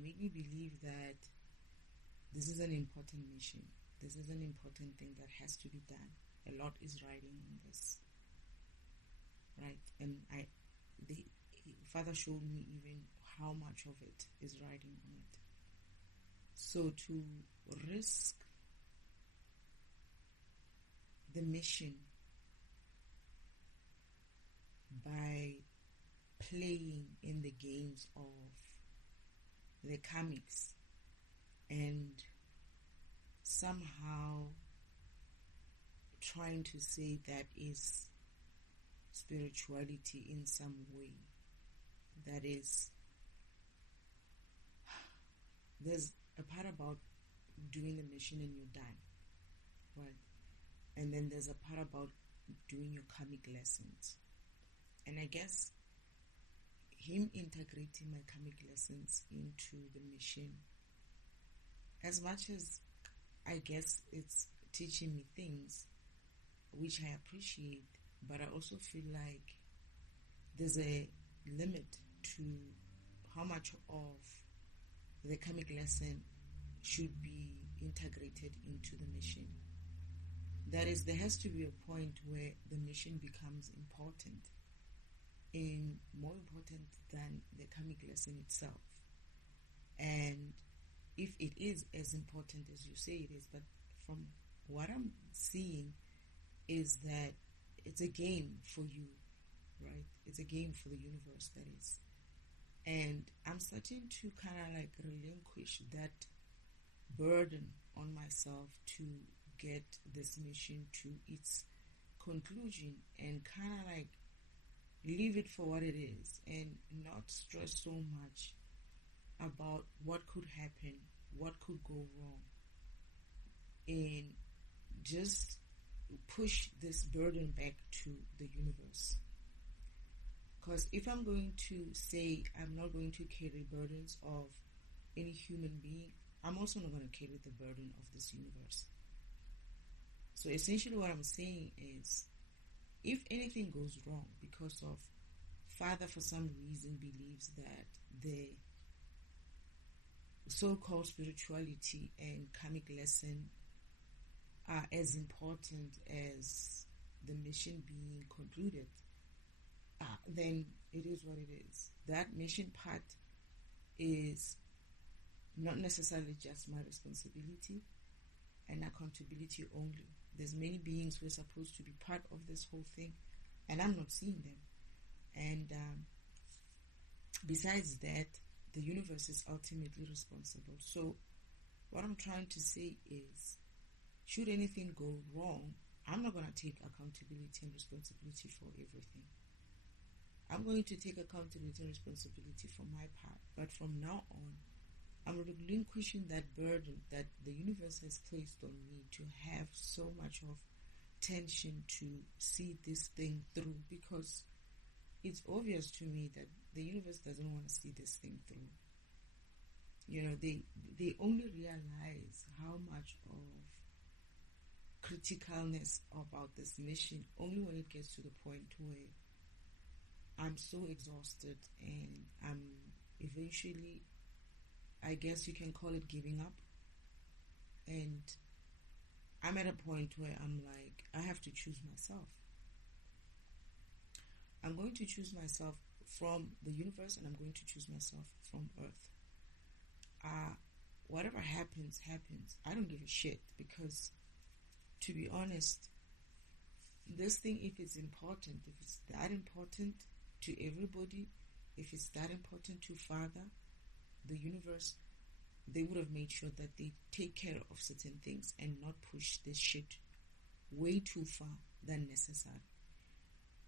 they make me believe that this is an important mission. This is an important thing that has to be done. A lot is riding on this, right? And the Father showed me even how much of it is riding on it. So to risk the mission by playing in the games of the comics and somehow trying to say that is spirituality in some way, that is, there's a part about doing the mission and you're done, right? And then there's a part about doing your comic lessons. And I guess him integrating my comic lessons into the mission, as much as I guess it's teaching me things which I appreciate, but I also feel like there's a limit to how much of the comic lesson should be integrated into the mission. That is, there has to be a point where the mission becomes important, and more important than the comic lesson itself. And if it is as important as you say it is, but from what I'm seeing is that it's a game for you, right? It's a game for the universe, that is. And I'm starting to kind of like relinquish that burden on myself to get this mission to its conclusion and kind of like leave it for what it is and not stress so much about what could happen, what could go wrong, and just push this burden back to the universe. Because if I'm going to say I'm not going to carry burdens of any human being, I'm also not going to carry the burden of this universe. So essentially what I'm saying is, if anything goes wrong because of Father for some reason believes that the so-called spirituality and karmic lesson are as important as the mission being concluded, then it is what it is. That mission part is not necessarily just my responsibility and accountability only. There's many beings who are supposed to be part of this whole thing, and I'm not seeing them. And besides that, the universe is ultimately responsible. So what I'm trying to say is, should anything go wrong, I'm not going to take accountability and responsibility for everything. I'm going to take accountability and responsibility for my part. But from now on, I'm relinquishing that burden that the universe has placed on me to have so much of tension to see this thing through, because it's obvious to me that the universe doesn't want to see this thing through. You know, they only realize how much of criticalness about this mission only when it gets to the point where I'm so exhausted and I'm eventually, I guess you can call it giving up. And I'm at a point where I'm like, I have to choose myself. I'm going to choose myself from the universe, and I'm going to choose myself from Earth. Whatever happens, happens. I don't give a shit, because to be honest, this thing, if it's important, if it's that important to everybody, if it's that important to Father, the universe, they would have made sure that they take care of certain things and not push this shit way too far than necessary.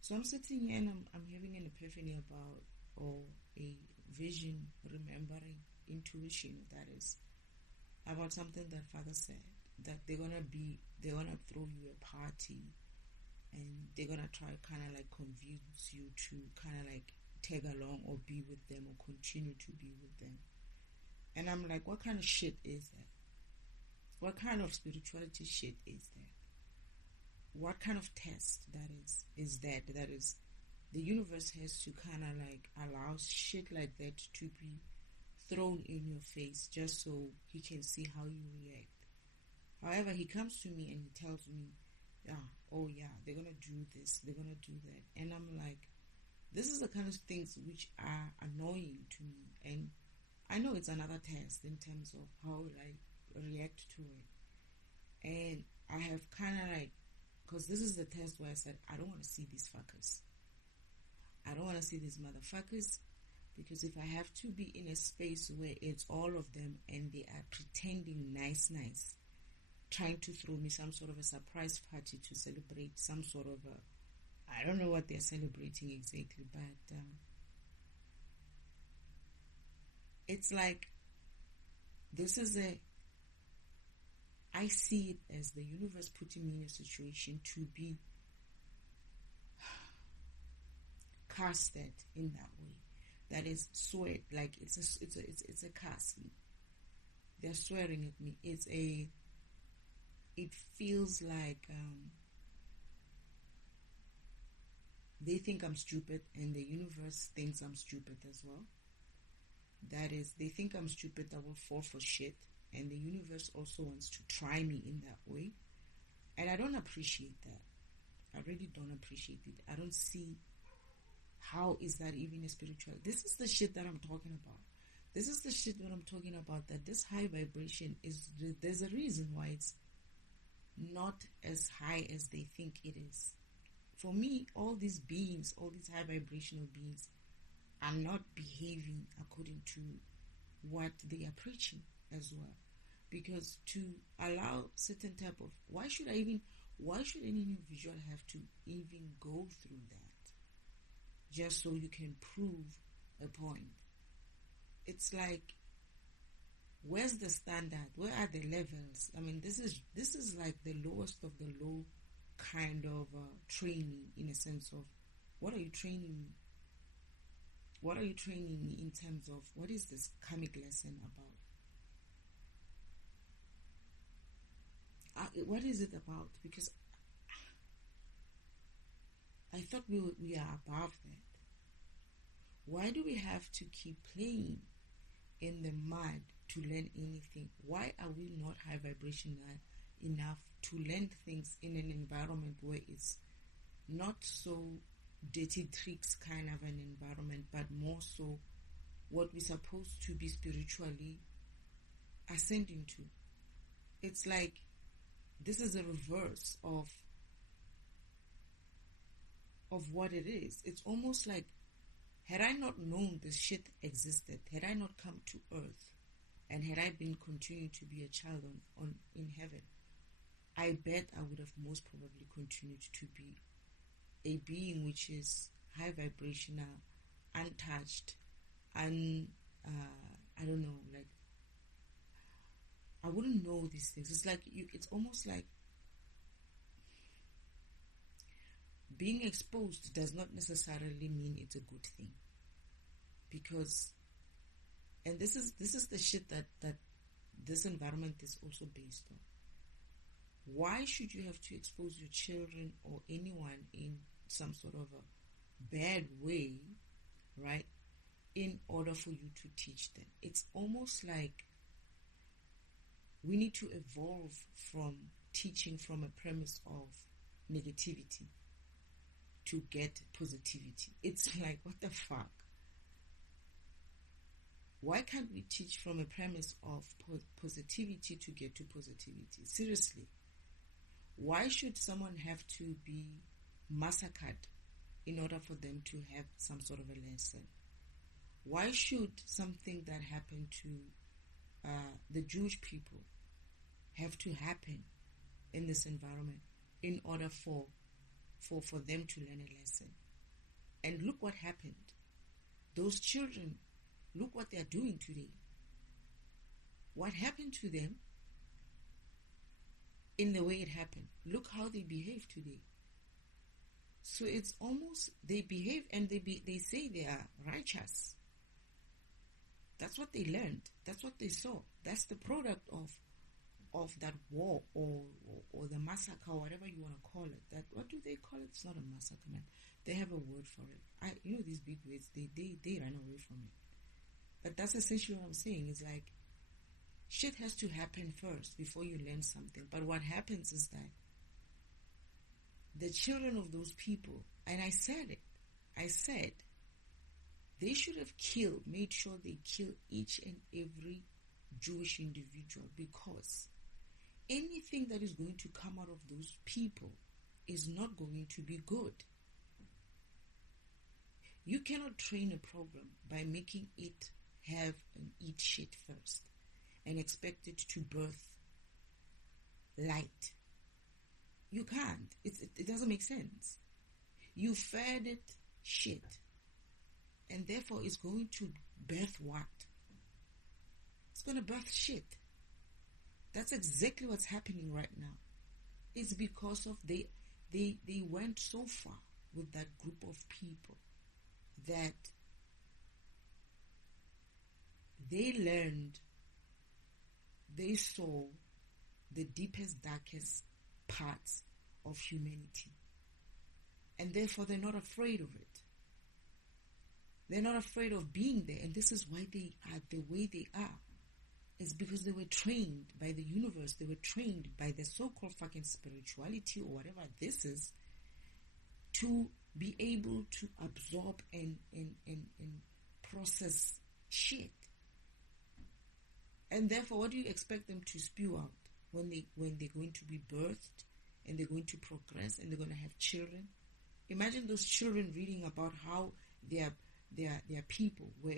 So I'm sitting here and I'm having an epiphany about, or a vision, remembering, intuition, that is, about something that Father said, that they're gonna throw you a party and they're gonna try kind of like convince you to kind of like tag along or be with them or continue to be with them. And I'm like, what kind of shit is that? What kind of spirituality shit is that? What kind of test that is that is the universe has to kind of like allow shit like that to be thrown in your face just so he can see how you react. However, he comes to me and he tells me, they're going to do this, they're going to do that. And I'm like, this is the kind of things which are annoying to me. And I know it's another test in terms of how I react to it. And I have kind of because this is the test where I said, I don't want to see these fuckers. I don't want to see these motherfuckers, because if I have to be in a space where it's all of them and they are pretending nice, trying to throw me some sort of a surprise party to celebrate some sort of I don't know what they're celebrating exactly, but it's like, I see it as the universe putting me in a situation to be casted in that way. That is swear, like it's a cast. They're swearing at me. It feels like they think I'm stupid, and the universe thinks I'm stupid as well. That is, they think I'm stupid, I will fall for shit, and the universe also wants to try me in that way. And I don't appreciate that. I really don't appreciate it. I don't see how is that even a spiritual. This is the shit that I'm talking about. This is the shit that I'm talking about, that this high vibration there's a reason why it's not as high as they think it is. For me, all these beings, all these high vibrational beings are not behaving according to what they are preaching as well. Because to allow certain type of, why should any individual have to even go through that just so you can prove a point? It's like, where's the standard? Where are the levels? I mean, this is like the lowest of the low kind of training, in a sense of, what are you training me? What are you training me in terms of, what is this karmic lesson about? What is it about? Because I thought we are above that. Why do we have to keep playing in the mud to learn anything? Why are we not high vibrational enough to learn things in an environment where it's not so dirty tricks kind of an environment, but more so what we're supposed to be spiritually ascending to? It's like, this is a reverse of what it is. It's almost like, had I not known this shit existed, had I not come to earth, and had I been continuing to be a child in heaven, I bet I would have most probably continued to be a being which is high vibrational, untouched, and I don't know, like, I wouldn't know these things. It's like, it's almost like being exposed does not necessarily mean it's a good thing. Because, and this is the shit that this environment is also based on. Why should you have to expose your children or anyone in some sort of a bad way, right, in order for you to teach them? It's almost like we need to evolve from teaching from a premise of negativity to get positivity. It's like, what the fuck? Why can't we teach from a premise of positivity to get to positivity? Seriously. Why should someone have to be massacred in order for them to have some sort of a lesson? Why should something that happened to the Jewish people have to happen in this environment in order for them to learn a lesson? And look what happened. Those children, look what they are doing today. What happened to them in the way it happened? Look how they behave today. So it's almost, they behave and they say they are righteous. That's what they learned. That's what they saw. That's the product of that war or the massacre, or whatever you want to call it. That, what do they call it? It's not a massacre, man. They have a word for it. These big words, they run away from it. But that's essentially what I'm saying. It's like, shit has to happen first before you learn something. But what happens is that the children of those people, and I said they should have made sure they kill each and every Jewish individual, because anything that is going to come out of those people is not going to be good. You cannot train a program by making it have and eat shit first and expect it to birth light. You can't. It doesn't make sense. You fed it shit, and therefore it's going to birth what? It's going to birth shit. That's exactly what's happening right now. It's because of they went so far with that group of people that they learned, they saw the deepest, darkest parts of humanity. And therefore they're not afraid of it. They're not afraid of being there. And this is why they are the way they are. It's because they were trained by the universe. They were trained by the so-called fucking spirituality or whatever this is to be able to absorb and process shit. And therefore, what do you expect them to spew out when they're going to be birthed and they're going to progress and they're going to have children? Imagine those children reading about how their people were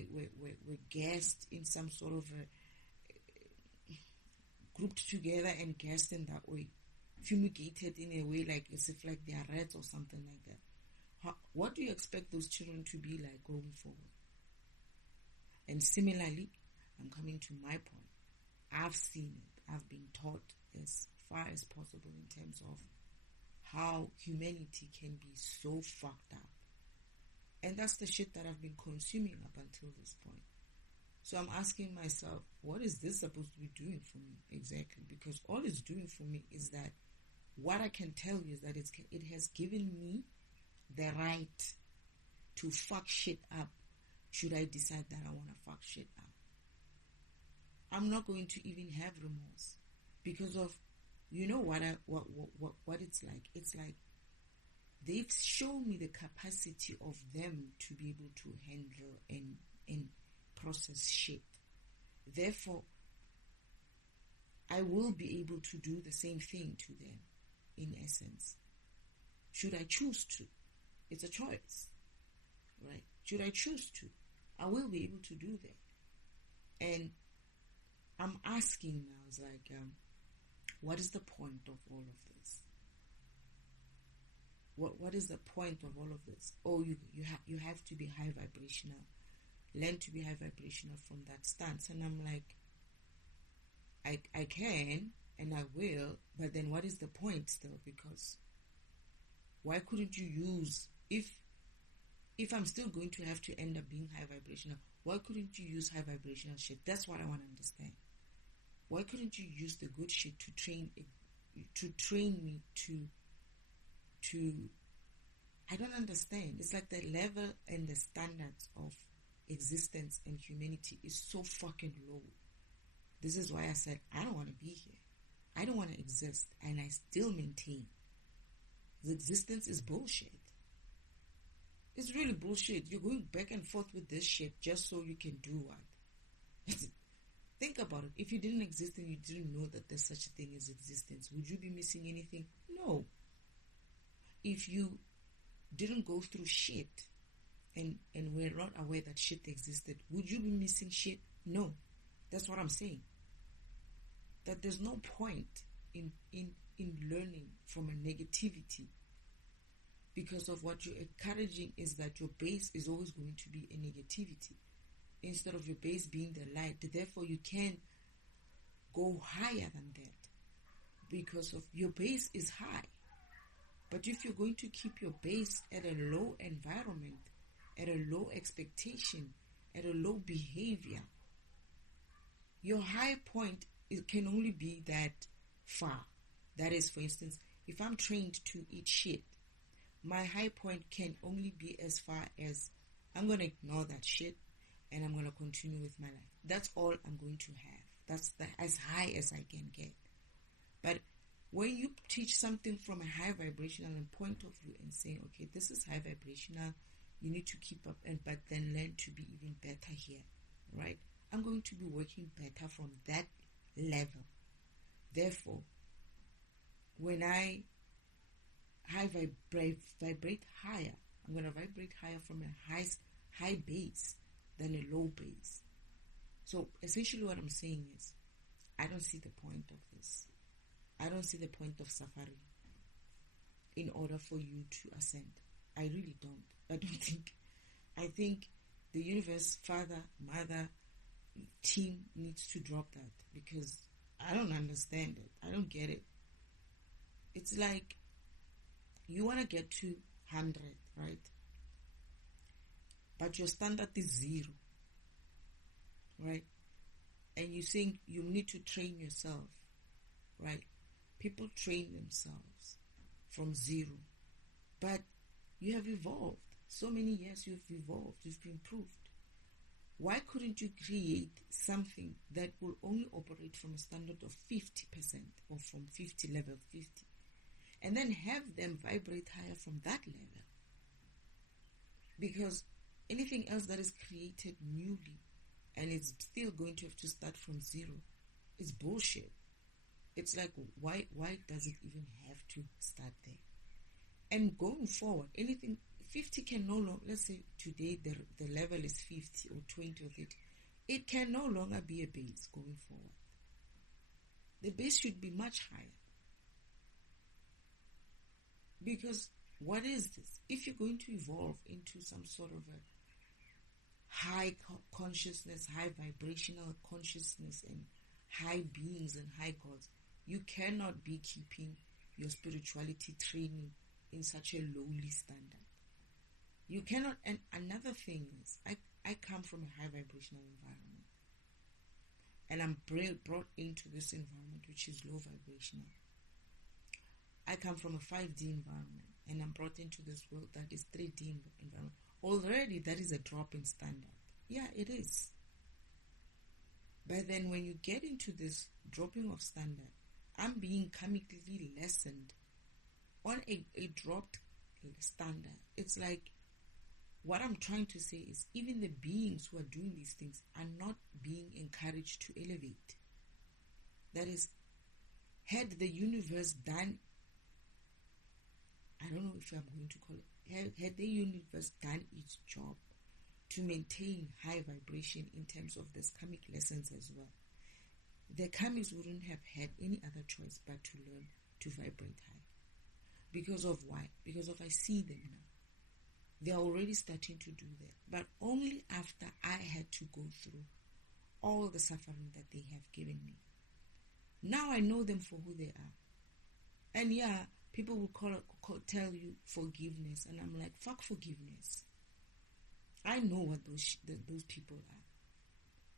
gassed in some sort of a grouped together and gassed in that way, fumigated in a way like as if like they are rats or something like that. What do you expect those children to be like going forward? And similarly, I'm coming to my point. I've seen it. I've been taught as far as possible in terms of how humanity can be so fucked up. And that's the shit that I've been consuming up until this point. So I'm asking myself, what is this supposed to be doing for me exactly? Because all it's doing for me is that what I can tell you is that it has given me the right to fuck shit up should I decide that I want to fuck shit up. I'm not going to even have remorse because of, you know what it's like. It's like they've shown me the capacity of them to be able to handle and process shit. Therefore, I will be able to do the same thing to them, in essence. Should I choose to? It's a choice, right? Should I choose to? I will be able to do that. And I'm asking now, it's like, what is the point of all of this? What is the point of all of this? Oh, you have to be high vibrational. Learn to be high vibrational from that stance. And I'm like, I can and I will, but then what is the point still? Because why couldn't you use, if I'm still going to have to end up being high vibrational, why couldn't you use high vibrational shit? That's what I want to understand. Why couldn't you use the good shit to train me to I don't understand. It's like the level and the standards of existence and humanity is so fucking low. This is why I said I don't want to be here. I don't want to exist, and I still maintain the existence is bullshit. It's really bullshit. You're going back and forth with this shit just so you can do what? Think about it. If you didn't exist and you didn't know that there's such a thing as existence, would you be missing anything? No. If you didn't go through shit and were not aware that shit existed, would you be missing shit? No. That's what I'm saying. That there's no point in learning from a negativity, because of what you're encouraging is that your base is always going to be a negativity instead of your base being the light. Therefore, you can go higher than that because of your base is high. But if you're going to keep your base at a low environment, at a low expectation, at a low behavior, your high point can only be that far. That is, for instance, if I'm trained to eat shit, my high point can only be as far as I'm going to ignore that shit. and I'm going to continue with my life. That's all I'm going to have. That's as high as I can get. But when you teach something from a high vibrational point of view and saying, okay, this is high vibrational, you need to keep up, but then learn to be even better here, right? I'm going to be working better from that level. Therefore, when I vibrate higher, I'm going to vibrate higher from a high base than a low base. So essentially what I'm saying is, I don't see the point of this. I don't see the point of suffering in order for you to ascend. I really don't. I think the universe, Father, Mother, team needs to drop that, because I don't understand it. I don't get it. It's like you want to get to 100, right? But your standard is 0, right? And you think you need to train yourself, right? People train themselves from 0. But you have evolved. So many years you've evolved, you've improved. Why couldn't you create something that will only operate from a standard of 50% or from 50, level 50, and then have them vibrate higher from that level? Because anything else that is created newly and it's still going to have to start from 0 is bullshit. It's like, why does it even have to start there? And going forward, anything 50 can no longer, let's say today the level is 50 or 20 or 30, it can no longer be a base going forward. The base should be much higher. Because what is this? If you're going to evolve into some sort of a high consciousness, high vibrational consciousness, and high beings and high gods, you cannot be keeping your spirituality training in such a lowly standard. You cannot. And another thing is, I come from a high vibrational environment, and I'm brought into this environment which is low vibrational. I come from a 5D environment, and I'm brought into this world that is 3D environment. Already that is a drop in standard. Yeah, it is. But then when you get into this dropping of standard, I'm being karmically lessened on a dropped standard. It's like, what I'm trying to say is, even the beings who are doing these things are not being encouraged to elevate. That is, had the universe done, I don't know if I'm going to call it, had the universe done its job to maintain high vibration in terms of this karmic lessons as well, the karmics wouldn't have had any other choice but to learn to vibrate high. Because of why? Because of I see them now. They're already starting to do that. But only after I had to go through all the suffering that they have given me. Now I know them for who they are. And yeah, people will tell you forgiveness. And I'm like, fuck forgiveness. I know what those people are.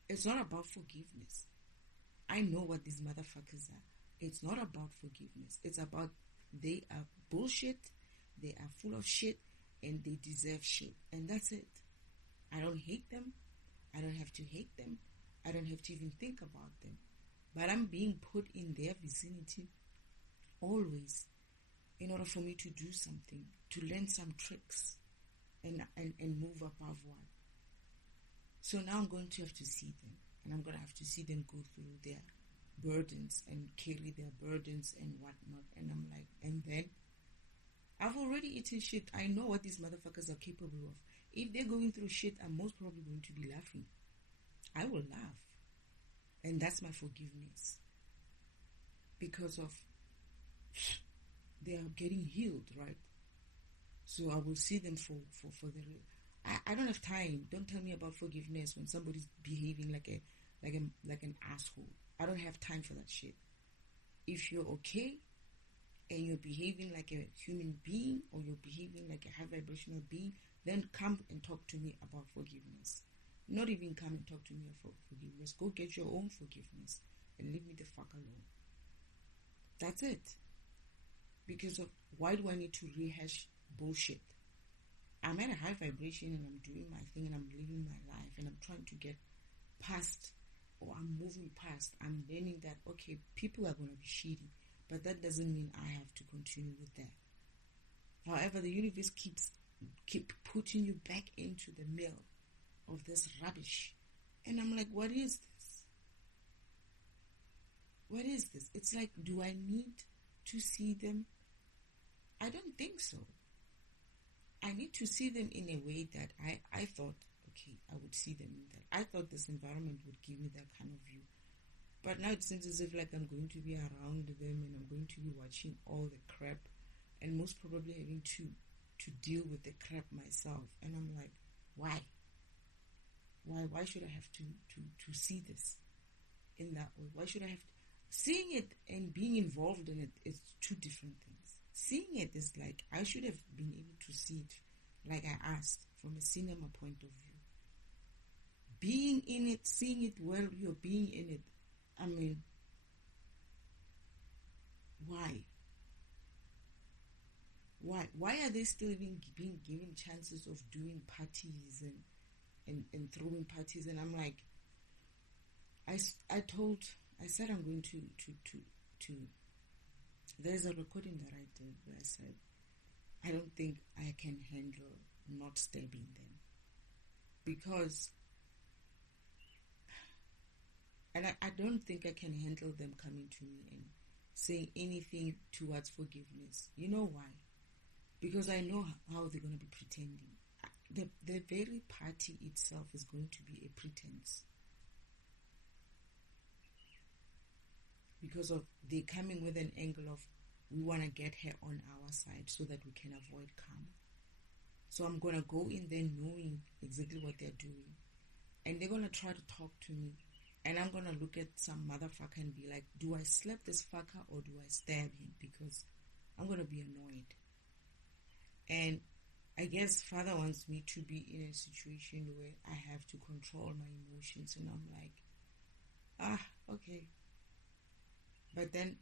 It's not about forgiveness. I know what these motherfuckers are. It's not about forgiveness. It's about they are bullshit, they are full of shit, and they deserve shit. And that's it. I don't hate them. I don't have to hate them. I don't have to even think about them. But I'm being put in their vicinity always in order for me to do something, to learn some tricks and move above one. So now I'm going to have to see them, and I'm going to have to see them go through their burdens and carry their burdens and whatnot. And I'm like, and then I've already eaten shit. I know what these motherfuckers are capable of. If they're going through shit, I'm most probably going to be laughing. I will laugh. And that's my forgiveness. Because of they are getting healed, right? So I will see them for the real. I don't have time. Don't tell me about forgiveness when somebody's behaving like an asshole. I don't have time for that shit. If you're okay and you're behaving like a human being, or you're behaving like a high vibrational being, then come and talk to me about forgiveness. Not even come and talk to me about forgiveness. Go get your own forgiveness and leave me the fuck alone. That's it. Because of, why do I need to rehash bullshit? I'm at a high vibration and I'm doing my thing and I'm living my life and I'm trying to get past, or I'm moving past. I'm learning that, okay, people are going to be shitty, but that doesn't mean I have to continue with that. However, the universe keep putting you back into the mill of this rubbish. And I'm like, what is this? What is this? It's like, do I need to see them? I don't think so. I need to see them in a way that I thought, okay, I would see them in that. I thought this environment would give me that kind of view. But now it seems as if like I'm going to be around them and I'm going to be watching all the crap and most probably having to deal with the crap myself. And I'm like, why? Why should I have to see this in that way? Why should I have to? Seeing it and being involved in it is two different things. Seeing it is like, I should have been able to see it like I asked from a cinema point of view. Being in it, seeing it while you're being in it, I mean, why? Why are they still even being given chances of doing parties and throwing parties? And I'm like, I said I'm going to there's a recording that I did where I said, I don't think I can handle not stabbing them. Because, and I don't think I can handle them coming to me and saying anything towards forgiveness. You know why? Because I know how they're going to be pretending. The very party itself is going to be a pretense. Because of they coming with an angle of, we want to get her on our side so that we can avoid karma. So I'm going to go in there knowing exactly what they're doing. And they're going to try to talk to me. And I'm going to look at some motherfucker and be like, do I slap this fucker or do I stab him? Because I'm going to be annoyed. And I guess Father wants me to be in a situation where I have to control my emotions. And I'm like, okay. But then,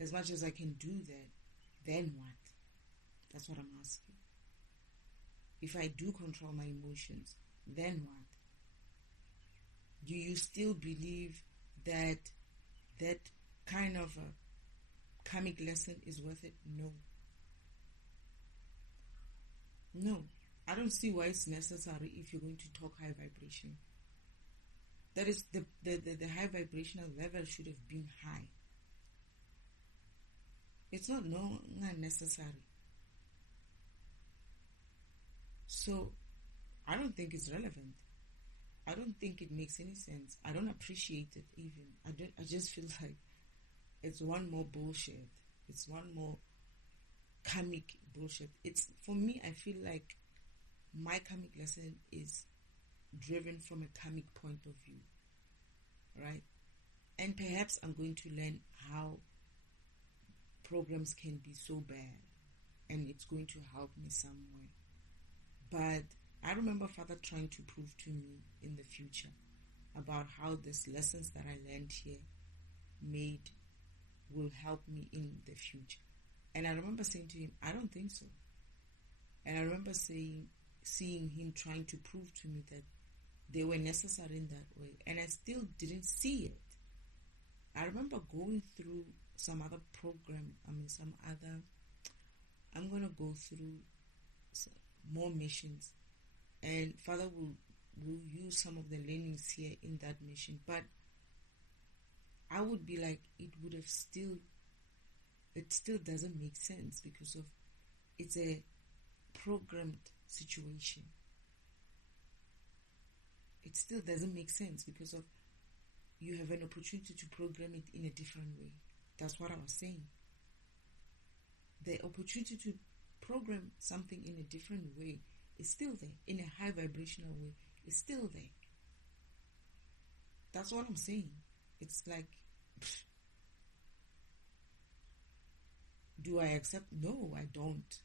as much as I can do that, then what? That's what I'm asking. If I do control my emotions, then what? Do you still believe that that kind of a karmic lesson is worth it? No. No. I don't see why it's necessary if you're going to talk high vibration. That is, the high vibrational level should have been high. It's not necessary. So, I don't think it's relevant. I don't think it makes any sense. I don't appreciate it even. I just feel like it's one more bullshit. It's one more karmic bullshit. It's, for me, I feel like my karmic lesson is driven from a karmic point of view. Right? And perhaps I'm going to learn how programs can be so bad, and it's going to help me somewhere. But I remember Father trying to prove to me in the future about how these lessons that I learned here will help me in the future. And I remember saying to him, I don't think so. And I remember seeing him trying to prove to me that they were necessary in that way, and I still didn't see it. I remember going through some other program, I'm going to go through more missions, and Father will use some of the learnings here in that mission, but I would be like, it still doesn't make sense because of, it's a programmed situation. It still doesn't make sense because of, you have an opportunity to program it in a different way. That's what I was saying. The opportunity to program something in a different way is still there. In a high vibrational way, it's still there. That's what I'm saying. It's like, do I accept? No, I don't.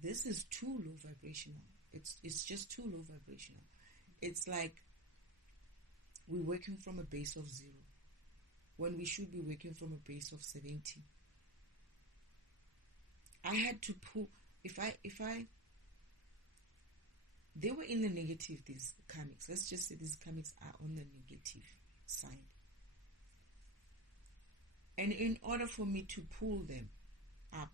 This is too low vibrational. It's just too low vibrational. It's like we're working from a base of 0 when we should be working from a base of 70. I had to pull, if I they were in the negative, these comics. Let's just say these comics are on the negative side. And in order for me to pull them up,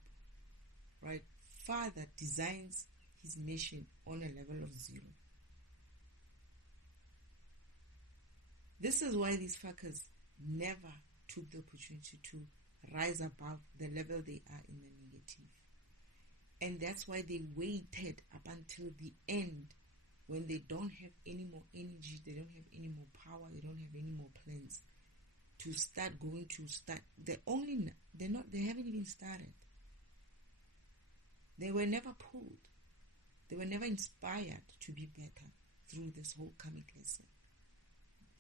right, Father designs his mission on a level of 0. This is why these fuckers never took the opportunity to rise above the level they are in the negative. And that's why they waited up until the end, when they don't have any more energy, they don't have any more power, they don't have any more plans to start. They haven't even started. They were never pulled. They were never inspired to be better through this whole comic lesson.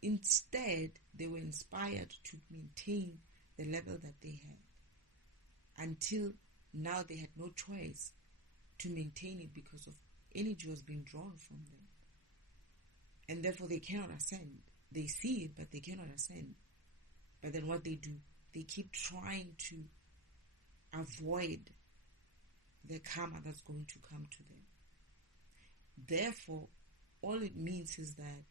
Instead, they were inspired to maintain the level that they had, until now they had no choice to maintain it because of energy was being drawn from them. And therefore they cannot ascend. They see it, but they cannot ascend. But then what they do, they keep trying to avoid the karma that's going to come to them. Therefore, all it means is that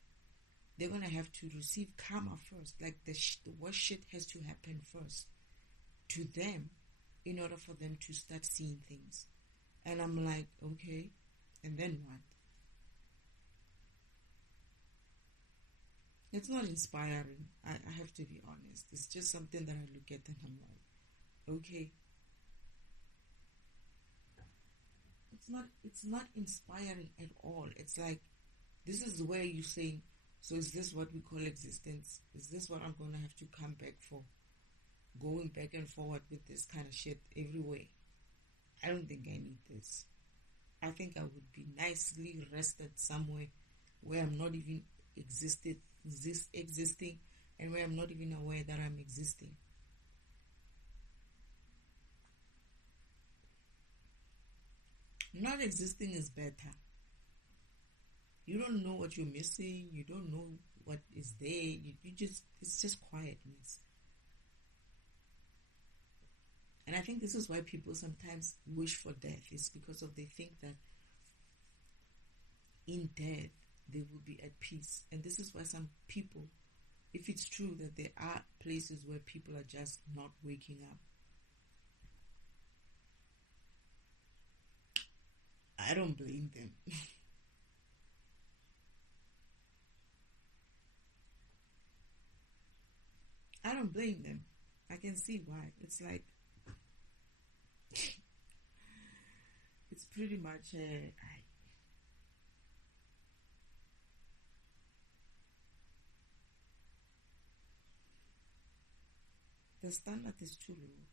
they're going to have to receive karma first. Like the worst shit has to happen first to them in order for them to start seeing things. And I'm like, okay, and then what? It's not inspiring. I have to be honest. It's just something that I look at and I'm like, okay. It's not inspiring at all. It's like, this is where you say, so is this what we call existence? Is this what I'm going to have to come back for? Going back and forward with this kind of shit everywhere. I don't think I need this. I think I would be nicely rested somewhere where I'm not even existing, and where I'm not even aware that I'm existing. Not existing is better. You don't know what you're missing. You don't know what is there. It's just quietness. And I think this is why people sometimes wish for death. It's because of they think that in death they will be at peace. And this is why some people, if it's true that there are places where people are just not waking up, I don't blame them. I don't blame them. I can see why. It's like, it's pretty much the standard is too low.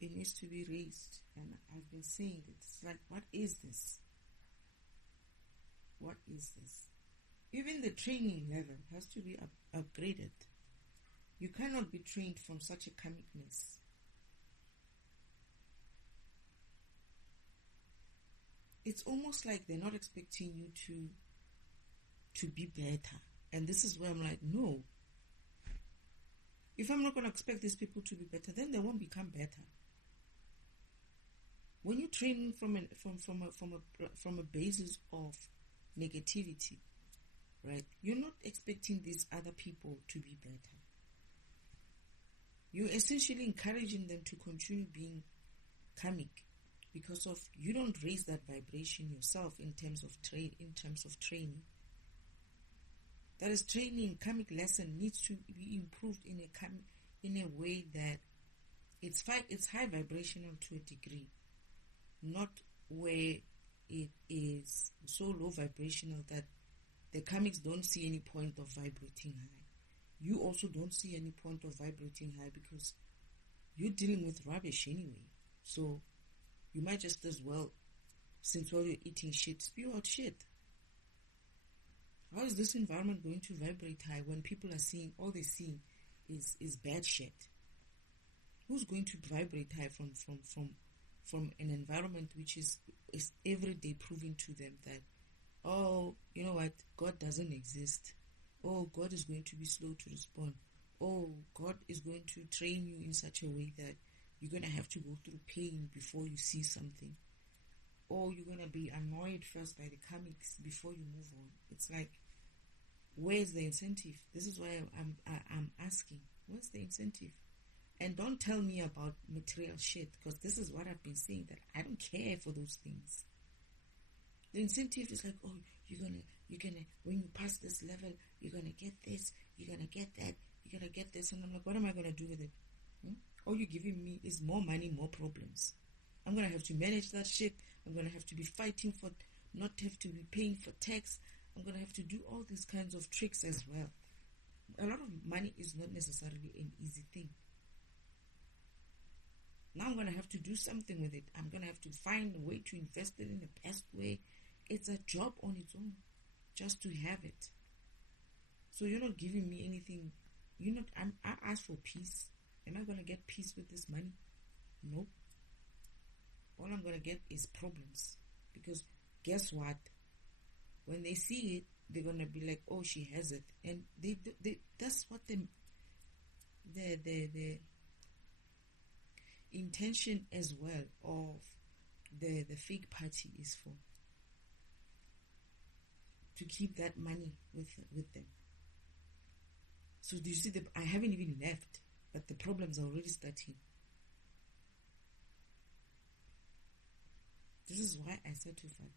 It needs to be raised, and I've been saying it. It's like, what is this? What is this? Even the training level has to be upgraded. You cannot be trained from such a comicness. It's almost like they're not expecting you to be better. And this is where I'm like, no. If I'm not going to expect these people to be better, then they won't become better. When you're training from a basis of negativity, right? You're not expecting these other people to be better. You're essentially encouraging them to continue being karmic, because of you don't raise that vibration yourself in terms of training. That is, training karmic lesson needs to be improved in a way that it's high vibrational to a degree, not where it is so low vibrational that the karmics don't see any point of vibrating high. You also don't see any point of vibrating high because you're dealing with rubbish anyway. So you might just as well, since while you're eating shit, spew out shit. How is this environment going to vibrate high when people are seeing, all they see is bad shit? Who's going to vibrate high from an environment which is every day proving to them that, oh, you know what, God doesn't exist. Oh, God is going to be slow to respond. Oh, God is going to train you in such a way that you're going to have to go through pain before you see something. Or you're going to be annoyed first by the comics before you move on. It's like, where's the incentive? This is why I'm asking. Where's the incentive? And don't tell me about material shit, because this is what I've been saying, that I don't care for those things. The incentive is like, oh, you're gonna, when you pass this level, you're gonna get this, you're gonna get that, you're gonna get this. And I'm like, what am I gonna do with it? All you're giving me is more money, more problems. I'm gonna have to manage that shit. I'm gonna have to be fighting for, not have to be paying for tax. I'm gonna have to do all these kinds of tricks as well. A lot of money is not necessarily an easy thing. Now I'm gonna have to do something with it. I'm gonna have to find a way to invest it in the best way. It's a job on its own, just to have it. So you're not giving me anything. I asked for peace. Am I gonna get peace with this money? Nope. All I'm gonna get is problems. Because guess what? When they see it, they're gonna be like, "Oh, she has it," and they that's what the intention as well of the fake party is for. To keep that money with them. So do you see I haven't even left, but the problems are already starting. This is why I said to Fad,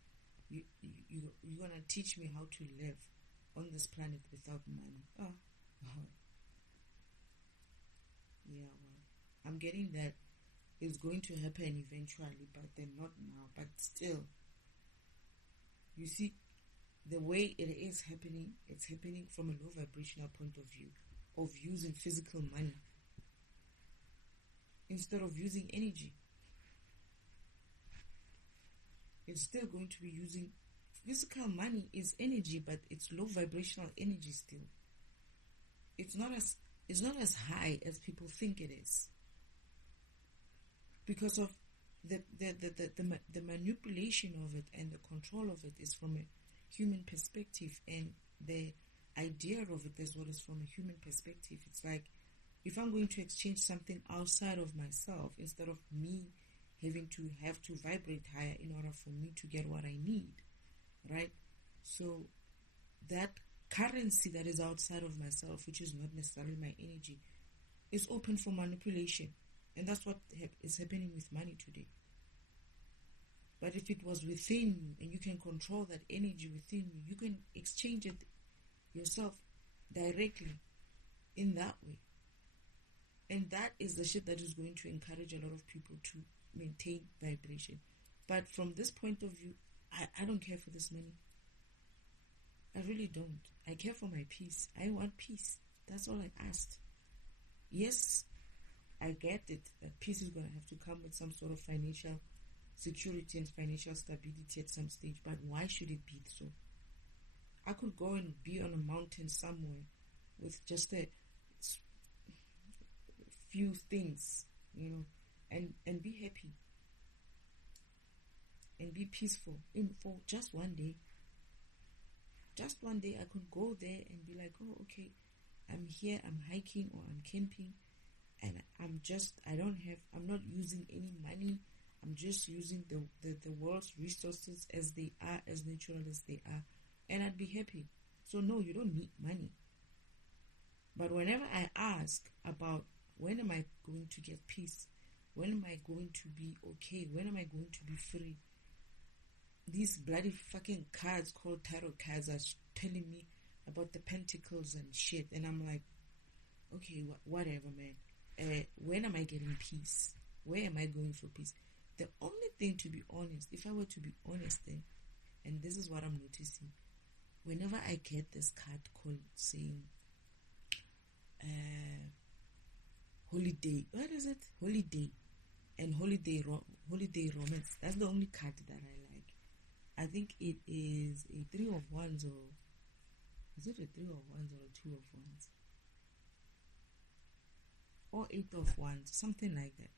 you're gonna teach me how to live on this planet without money. Yeah, well, I'm getting that it's going to happen eventually, but then not now. But still, you see, the way it is happening, it's happening from a low vibrational point of view of using physical money instead of using energy. It's still going to be using physical money is energy, but it's low vibrational energy still. It's not as high as people think it is. Because of the manipulation of it and the control of it is from a human perspective, and the idea of it as well is from a human perspective. It's like, if I'm going to exchange something outside of myself, instead of me having to vibrate higher in order for me to get what I need, right? So that currency that is outside of myself, which is not necessarily my energy, is open for manipulation. And that's what is happening with money today. But if it was within you and you can control that energy within you, you can exchange it yourself directly in that way. And that is the shit that is going to encourage a lot of people to maintain vibration. But from this point of view, I don't care for this money. I really don't. I care for my peace. I want peace. That's all I asked. Yes, I get it, that peace is going to have to come with some sort of financial security and financial stability at some stage. But why should it be so? I could go and be on a mountain somewhere with just a few things, and be happy and be peaceful for just one day. Just one day I could go there and be like, oh, okay, I'm here, I'm hiking or I'm camping, and I'm not using any money. I'm just using the world's resources as they are, as natural as they are, and I'd be happy. So no, you don't need money. But whenever I ask about when am I going to get peace, when am I going to be okay, when am I going to be free, these bloody fucking cards called tarot cards are telling me about the pentacles and shit, and I'm like, okay, whatever, man. When am I getting peace? Where am I going for peace? The only thing, to be honest, if I were to be honest then, and this is what I'm noticing, whenever I get this card called saying holiday, what is it? Holiday and holiday romance. That's the only card that I like. I think it is a 3 of Wands, or is it a 3 of Wands or a 2 of Wands? Or 8 of Wands, something like that.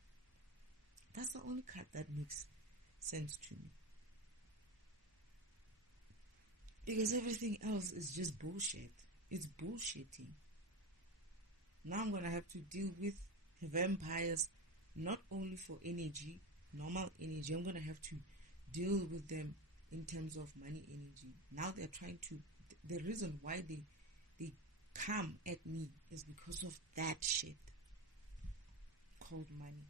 That's the only card that makes sense to me. Because everything else is just bullshit. It's bullshitting. Now I'm going to have to deal with vampires not only for energy, normal energy. I'm going to have to deal with them in terms of money energy. Now they're trying to, the reason why they come at me is because of that shit called money,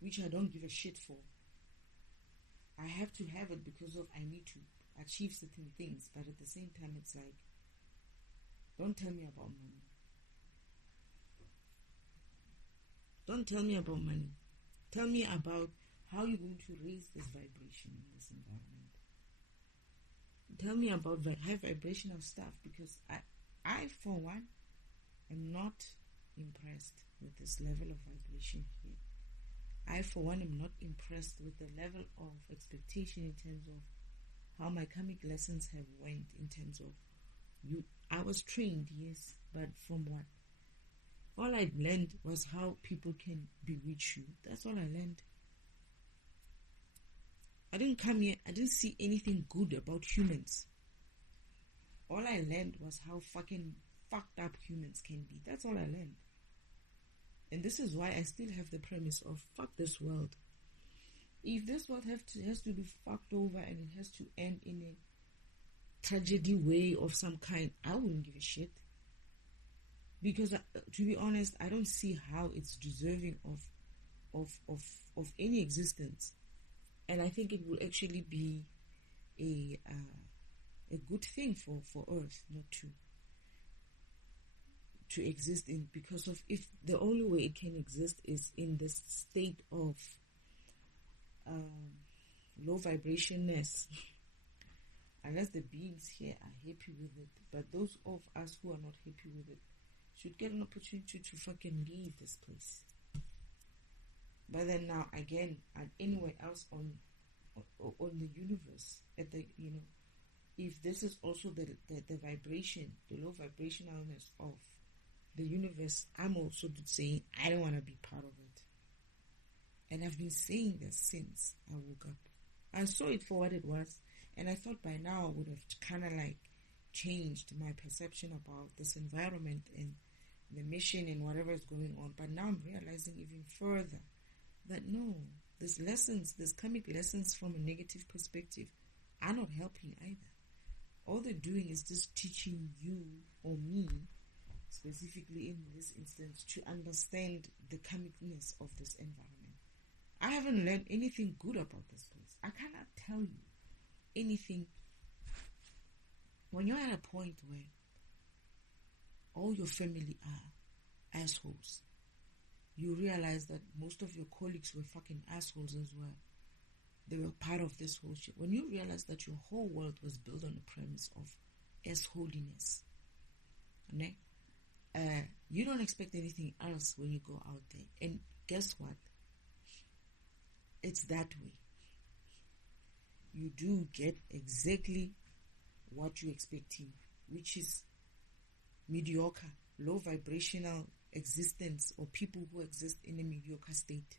which I don't give a shit for. I have to have it because of I need to achieve certain things, but at the same time it's like, don't tell me about money. Don't tell me about money. Tell me about how you're going to raise this vibration in this environment. Tell me about high vibrational stuff, because I for one, am not impressed with this level of vibration here. I for one am not impressed with the level of expectation in terms of how my karmic lessons have went in terms of you. I was trained, yes, but from what? All I learned was how people can bewitch you. That's all I learned. I didn't come here, I didn't see anything good about humans. All I learned was how fucking fucked up humans can be. That's all I learned. And this is why I still have the premise of fuck this world. If this world has to be fucked over and it has to end in a tragedy way of some kind, I wouldn't give a shit. Because to be honest, I don't see how it's deserving of any existence. And I think it will actually be a good thing for Earth not to exist in, because of, if the only way it can exist is in this state of low vibrationness. Unless the beings here are happy with it, but those of us who are not happy with it should get an opportunity to fucking leave this place. But then now again, and anywhere else on the universe, at the if this is also the vibration, the low vibrationalness of the universe, I'm also saying I don't want to be part of it. And I've been saying this since I woke up. I saw it for what it was, and I thought by now I would have kind of like changed my perception about this environment and the mission and whatever is going on. But now I'm realizing even further that no, these lessons, these karmic lessons from a negative perspective are not helping either. All they're doing is just teaching you or me, specifically in this instance, to understand the karmicness of this environment. I haven't learned anything good about this place. I cannot tell you anything. When you're at a point where all your family are assholes, you realize that most of your colleagues were fucking assholes as well. They were part of this whole shit. When you realize that your whole world was built on the premise of assholiness, you don't expect anything else when you go out there. And guess what? It's that way. You do get exactly what you're expecting, which is mediocre, low vibrational existence, or people who exist in a mediocre state.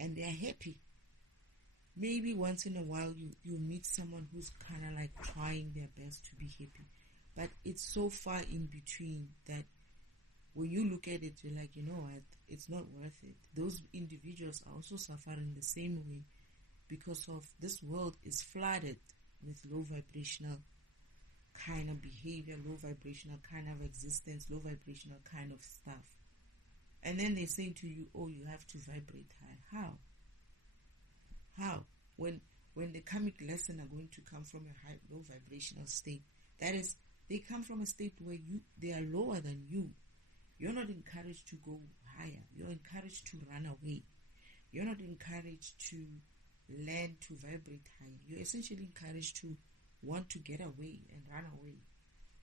And they're happy. Maybe once in a while you meet someone who's kind of like trying their best to be happy. But it's so far in between that when you look at it, you're like, you know what, it's not worth it. Those individuals are also suffering the same way because of this world is flooded with low vibrational kind of behavior, low vibrational kind of existence, low vibrational kind of stuff. And then they say to you, oh, you have to vibrate high. How? When the karmic lesson are going to come from a high, low vibrational state, that is, they come from a state where they are lower than you. You're not encouraged to go higher. You're encouraged to run away. You're not encouraged to learn to vibrate higher. You're essentially encouraged to want to get away and run away.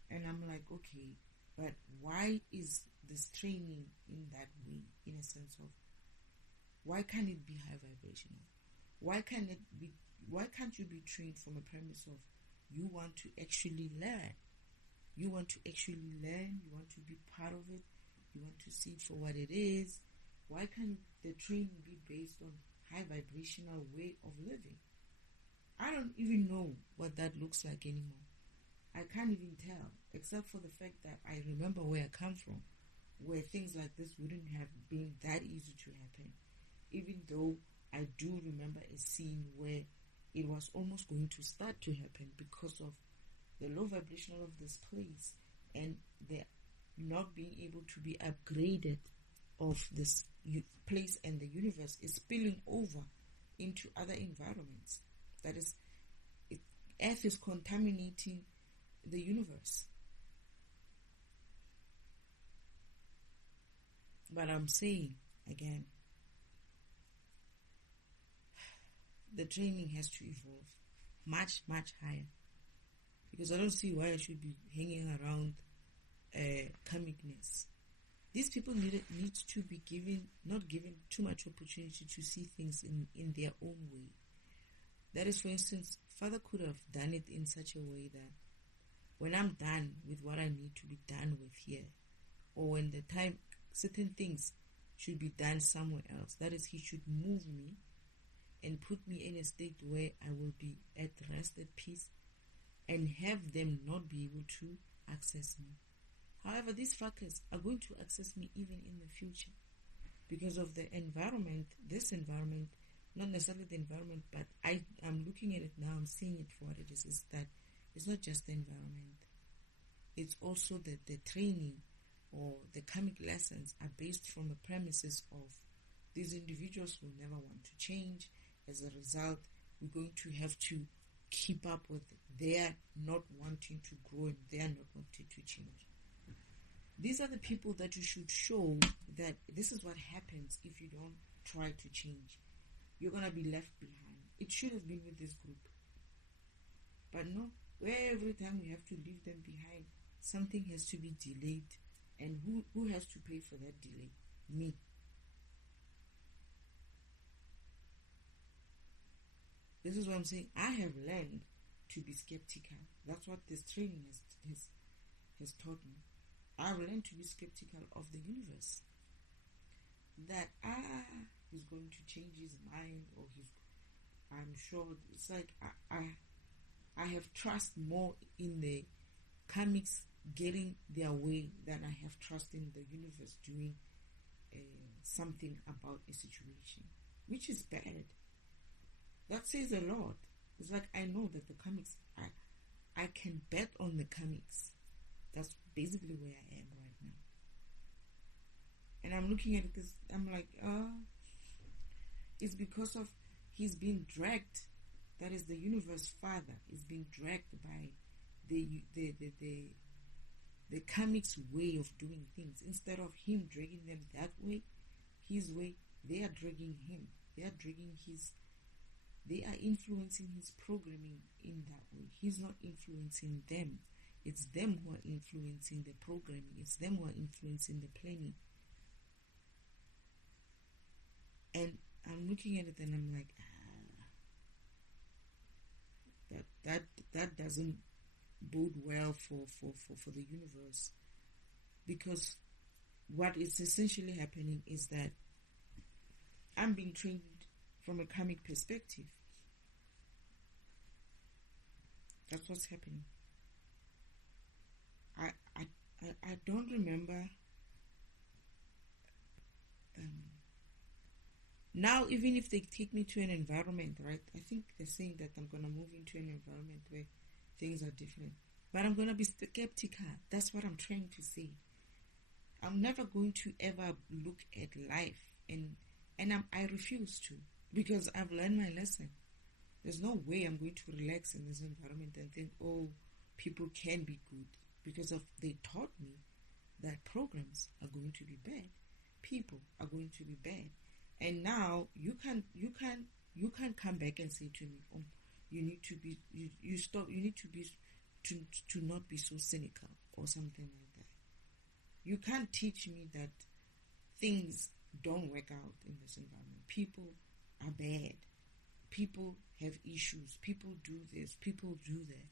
And I'm like, okay, but why is this training in that way, in a sense of, why can't it be high vibrational? Why can't you be trained from a premise of you want to actually learn? You want to actually learn, you want to be part of it, you want to see it for what it is. Why can't the training be based on high vibrational way of living? I don't even know what that looks like anymore. I can't even tell, except for the fact that I remember where I come from. where things like this wouldn't have been that easy to happen. Even though I do remember a scene where it was almost going to start to happen because of the low vibration of this place and the not being able to be upgraded of this place, and the universe is spilling over into other environments. That is, Earth is contaminating the universe. But I'm saying again, the training has to evolve much, much higher, because I don't see why I should be hanging around karmicness. These people need to be not given too much opportunity to see things in their own way. That is, for instance, Father could have done it in such a way that when I'm done with what I need to be done with here, or when the time certain things should be done somewhere else, that is, he should move me and put me in a state where I will be at rest, at peace, and have them not be able to access me. However, these fuckers are going to access me even in the future because of the environment, this environment, not necessarily the environment, but I'm looking at it now, I'm seeing it for what it is that it's not just the environment. It's also the training or the karmic lessons are based from the premises of these individuals will never want to change. As a result, we're going to have to keep up with their not wanting to grow and their not wanting to change. These are the people that you should show that this is what happens if you don't try to change. You're going to be left behind. It should have been with this group. But no, every time we have to leave them behind, something has to be delayed. And who has to pay for that delay? Me. This is what I'm saying. I have learned to be skeptical. That's what this training has taught me. I've learned to be skeptical of the universe. That he's going to change his mind, or I'm sure it's like I have trust more in the karmics getting their way than I have trust in the universe doing something about a situation, which is bad. That says a lot. It's like I know that the comics, I can bet on the comics. That's basically where I am right now. And I'm looking at it because I'm like, it's because of he's being dragged. That is, the universe father is being dragged by the comics way of doing things. Instead of him dragging them that way, his way, they are dragging him. They are influencing his programming in that way. He's not influencing them. It's them who are influencing the programming. It's them who are influencing the planning. And I'm looking at it and I'm like, that doesn't bode well for the universe, because what is essentially happening is that I'm being trained from a karmic perspective. That's what's happening. I don't remember now, even if they take me to an environment, right? I think they're saying that I'm going to move into an environment where things are different. But I'm going to be skeptical. That's what I'm trying to say. I'm never going to ever look at life. And I refuse to. Because I've learned my lesson. There's no way I'm going to relax in this environment and think, oh, people can be good. Because they taught me that programs are going to be bad. People are going to be bad. And now you can't come back and say to me, oh, you need to be to not be so cynical or something like that. You can't teach me that things don't work out in this environment. People are bad. People have issues. People do this. People do that.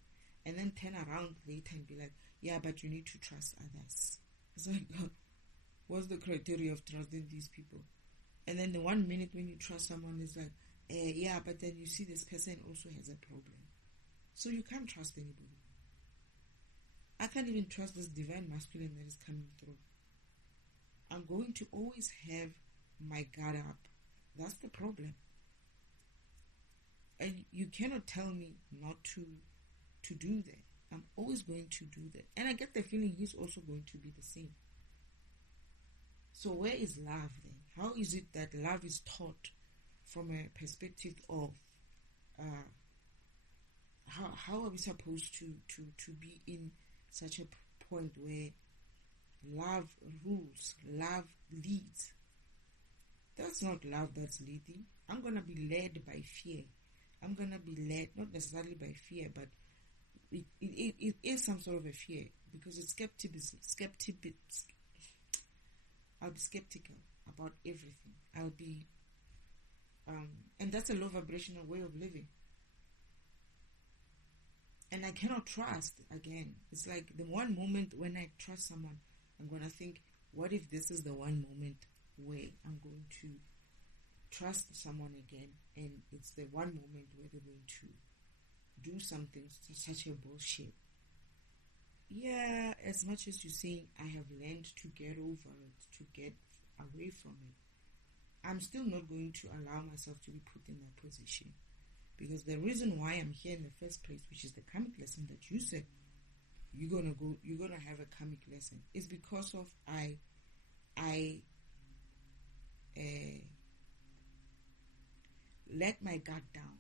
And then turn around later and be like, yeah, but you need to trust others. It's like, what's the criteria of trusting these people? And then the 1 minute when you trust someone is like, yeah, but then you see this person also has a problem. So you can't trust anybody. I can't even trust this divine masculine that is coming through. I'm going to always have my guard up. That's the problem. And you cannot tell me not to do that. I'm always going to do that. And I get the feeling he's also going to be the same. So where is love then? How is it that love is taught from a perspective of how are we supposed to be in such a point where love rules, love leads? That's not love that's leading. I'm going to be led by fear. I'm going to be led, not necessarily by fear, but it is some sort of a fear, because it's I'll be skeptical about everything. I'll be, and that's a low vibrational way of living. And I cannot trust again. It's like the one moment when I trust someone, I'm going to think, what if this is the one moment where I'm going to trust someone again, and it's the one moment where they're going to do something such a bullshit. Yeah, as much as you're saying I have learned to get over it, to get away from it, I'm still not going to allow myself to be put in that position. Because the reason why I'm here in the first place, which is the karmic lesson that you said you're gonna have a karmic lesson, is because of I let my guard down,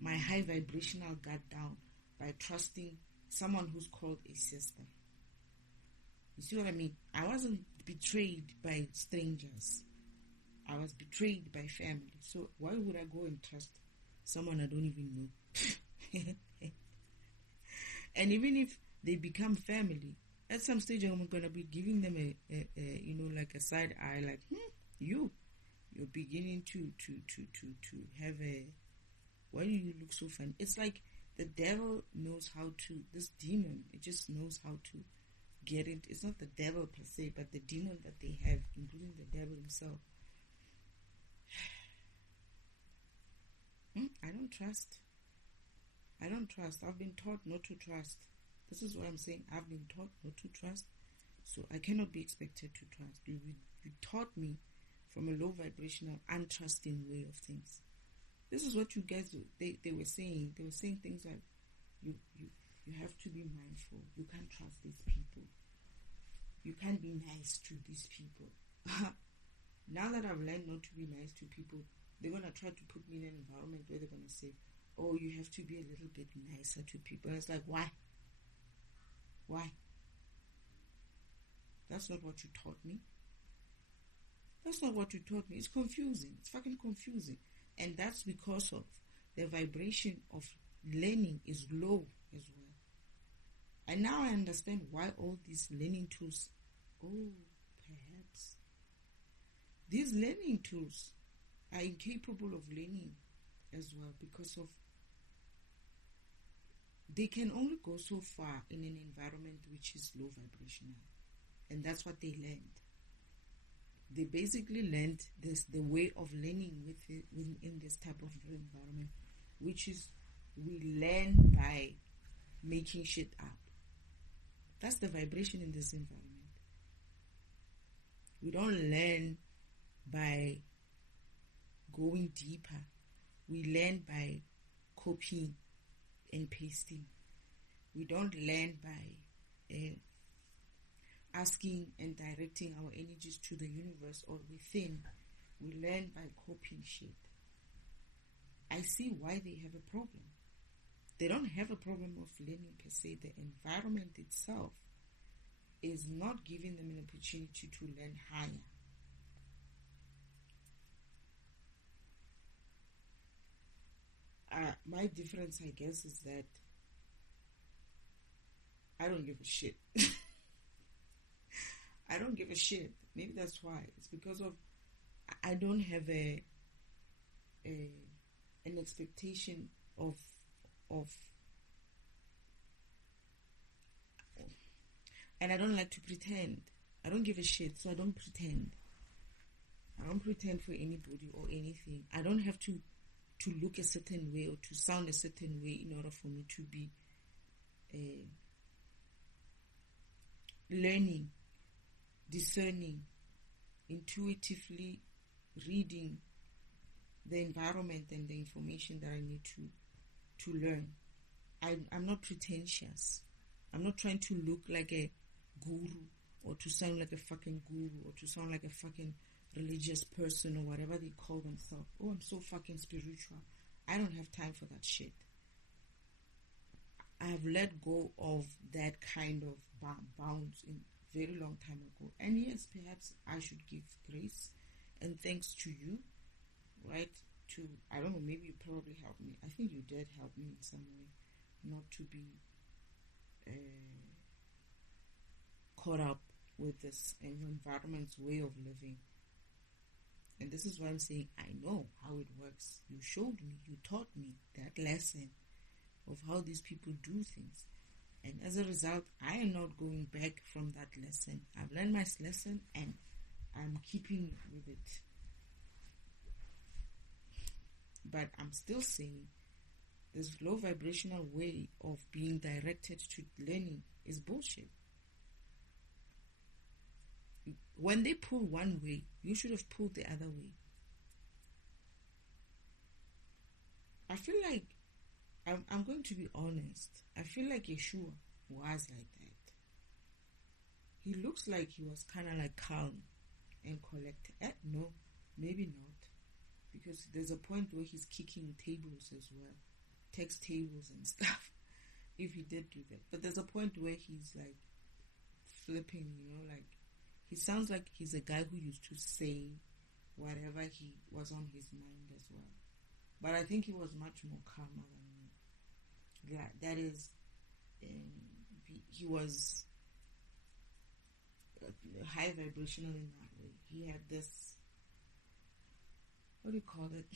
my high vibrational guard down, by trusting someone who's called a sister. You see what I mean? I wasn't betrayed by strangers. I was betrayed by family. So why would I go and trust someone I don't even know? And even if they become family, at some stage I'm going to be giving them like a side eye, like, you're beginning to have a, why do you look so funny? It's like the devil knows how to, this demon, it just knows how to get it. It's not the devil per se, but the demon that they have, including the devil himself. I don't trust. I've been taught not to trust. This is what I'm saying. I've been taught not to trust. So I cannot be expected to trust. You taught me from a low vibrational, untrusting way of things. This is what you guys do. They were saying. They were saying things like, you have to be mindful. You can't trust these people. You can't be nice to these people. Now that I've learned not to be nice to people, they're going to try to put me in an environment where they're going to say, oh, you have to be a little bit nicer to people. And it's like, why? Why? That's not what you taught me. That's not what you taught me. It's confusing. It's fucking confusing. And that's because of the vibration of learning is low as well. And now I understand why all these learning tools, perhaps, these learning tools are incapable of learning as well, because of, they can only go so far in an environment which is low vibrational. And that's what they learned. They basically learned this, the way of learning within this type of environment, which is we learn by making shit up. That's the vibration in this environment. We don't learn by going deeper. We learn by copying and pasting. We don't learn by asking and directing our energies to the universe or within. We learn by copying shit. I see why they have a problem. They don't have a problem of learning per se. The environment itself is not giving them an opportunity to learn higher. My difference, I guess, is that I don't give a shit. I don't give a shit. Maybe that's why. It's because of I don't have an expectation of and I don't like to pretend. I don't give a shit, so I don't pretend. I don't pretend for anybody or anything. I don't have to look a certain way or to sound a certain way in order for me to be learning discerning, intuitively reading the environment and the information that I need to learn. I'm not pretentious. I'm not trying to look like a guru or to sound like a fucking guru or to sound like a fucking religious person or whatever they call themselves. Oh, I'm so fucking spiritual. I don't have time for that shit. I have let go of that kind of bounds in very long time ago. And yes, perhaps I should give grace and thanks to you, right? I don't know, maybe you probably helped me. I think you did help me in some way not to be caught up with this environment's way of living. And this is why I'm saying I know how it works. You showed me, you taught me that lesson of how these people do things. And as a result, I am not going back from that lesson. I've learned my lesson and I'm keeping with it. But I'm still saying this low vibrational way of being directed to learning is bullshit. When they pull one way, you should have pulled the other way. I feel like, I'm going to be honest, I feel like Yeshua was like that. He looks like he was kind of like calm and collected. No, maybe not. Because there's a point where he's kicking tables as well. Text tables and stuff. If he did do that. But there's a point where he's like flipping, like he sounds like he's a guy who used to say whatever he was on his mind as well. But I think he was much more calmer than me. That is, he was high vibrational in that way. He had this, what do you call it?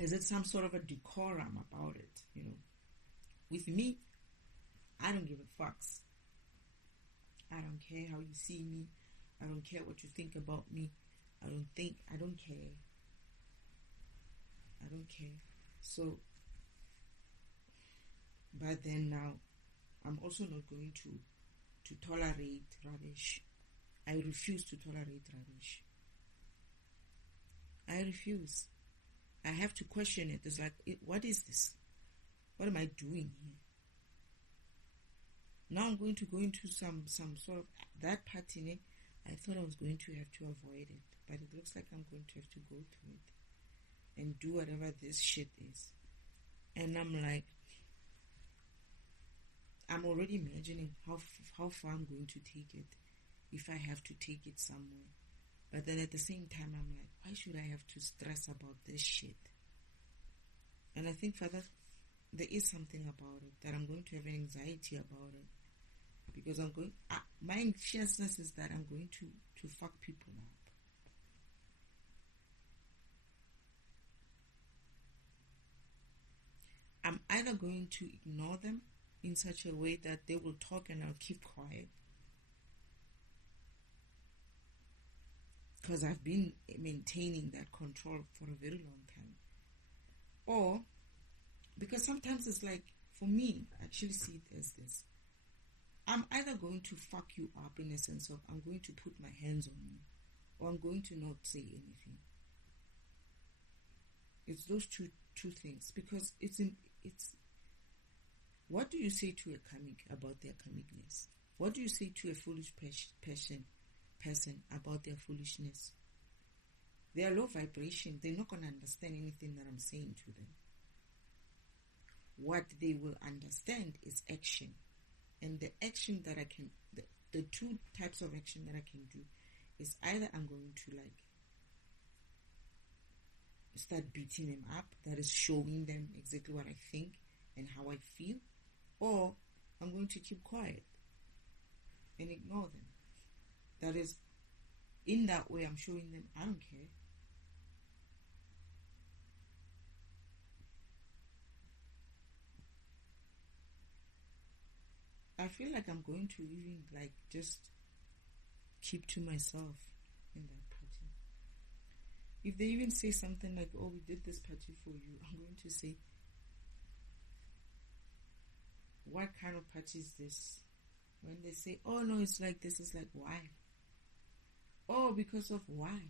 Is it some sort of a decorum about it, With me, I don't give a fucks. I don't care how you see me. I don't care what you think about me. I don't care. I don't care. So, but then now, I'm also not going to tolerate rubbish. I refuse to tolerate rubbish. I refuse. I have to question it. It's like, what is this? What am I doing here? Now I'm going to go into some sort of that pattern. I thought I was going to have to avoid it, but it looks like I'm going to have to go through it and do whatever this shit is. And I'm like, I'm already imagining how far I'm going to take it if I have to take it somewhere. But then at the same time, I'm like, why should I have to stress about this shit? And I think, Father, there is something about it that I'm going to have an anxiety about it. Because my anxiousness is that I'm going to fuck people up. I'm either going to ignore them in such a way that they will talk and I'll keep quiet. Because I've been maintaining that control for a very long time. Or, because sometimes it's like, for me, I actually see it as this. I'm either going to fuck you up in a sense of I'm going to put my hands on you, or I'm going to not say anything. It's those two things. Because it's what do you say to a comic about their comicness? What do you say to a foolish person about their foolishness? They are low vibration. They're not going to understand anything that I'm saying to them. What they will understand is action. And the action that I can, the two types of action that I can do is either I'm going to start beating them up, that is showing them exactly what I think and how I feel, or I'm going to keep quiet and ignore them. That is, in that way I'm showing them I don't care. I feel like I'm going to even just keep to myself in that party. If they even say something like, oh, we did this party for you, I'm going to say, what kind of party is this? When they say, oh no, it's like this, it's like, why? Oh, because of why?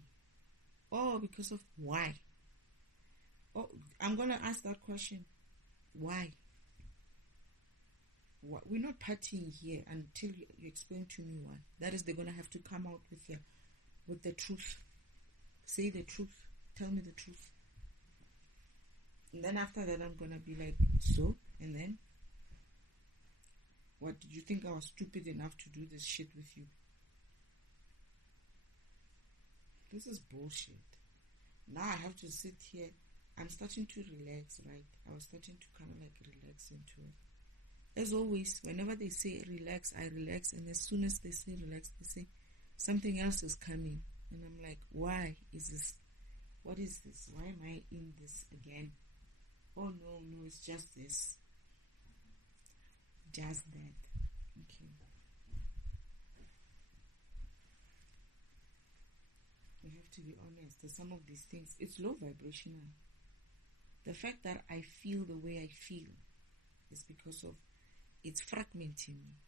Oh, because of why? Oh, I'm going to ask that question. Why? What? We're not partying here until you explain to me why. That is, they're going to have to come out with the truth. Say the truth. Tell me the truth. And then after that, I'm going to be like, so? And then? What, did you think I was stupid enough to do this shit with you? This is bullshit. Now I have to sit here. I'm starting to relax, right? I was starting to kind of like relax into it. As always, whenever they say relax, I relax. And as soon as they say relax, they say something else is coming. And I'm like, why is this? What is this? Why am I in this again? Oh, no, it's just this. Just that. Okay. We have to be honest. Some of these things, it's low vibrational. The fact that I feel the way I feel is because of it's fragmenting me,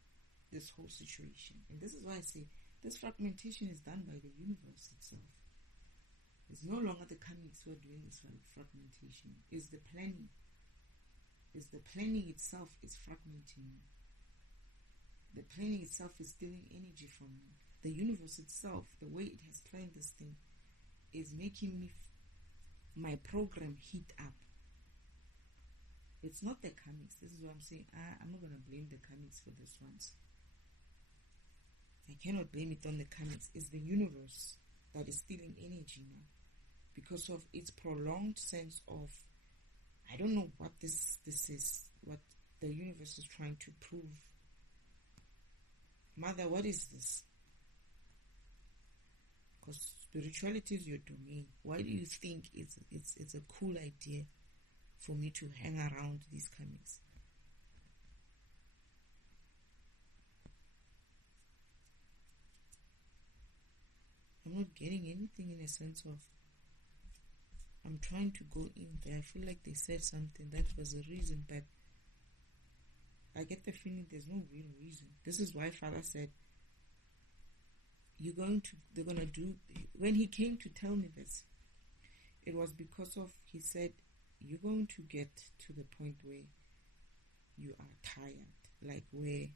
this whole situation. And this is why I say this fragmentation is done by the universe itself. It's no longer the karmics who are doing this fragmentation. It's the planning. It's the planning itself is fragmenting me. The planning itself is stealing energy from me. The universe itself, the way it has planned this thing, is making me my program heat up. It's not the karmics. This is what I'm saying. I'm not going to blame the karmics for this once. I cannot blame it on the karmics. It's the universe that is stealing energy now because of its prolonged sense of, I don't know what this is, what the universe is trying to prove. Mother, what is this? Because spirituality is your domain. Why do you think it's a cool idea for me to hang around these karmics? I'm not getting anything in a sense of I'm trying to go in there. I feel like they said something that was a reason, but I get the feeling there's no real reason. This is why Father said they're gonna do. When he came to tell me this, it was because of, he said, you're going to get to the point where you are tired, like where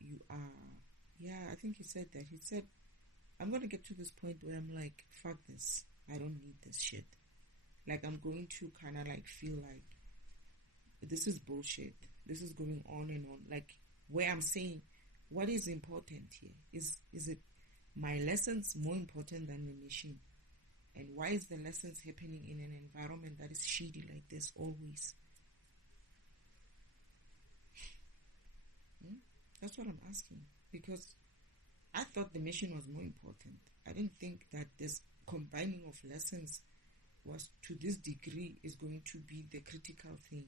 you are, I think he said that. He said, I'm going to get to this point where I'm like, fuck this. I don't need this shit. Like, I'm going to kind of like feel like this is bullshit. This is going on and on. Like, where I'm saying, what is important here? Is it my lessons more important than the mission? And why is the lessons happening in an environment that is shitty like this always? That's what I'm asking. Because I thought the mission was more important. I didn't think that this combining of lessons was to this degree is going to be the critical thing.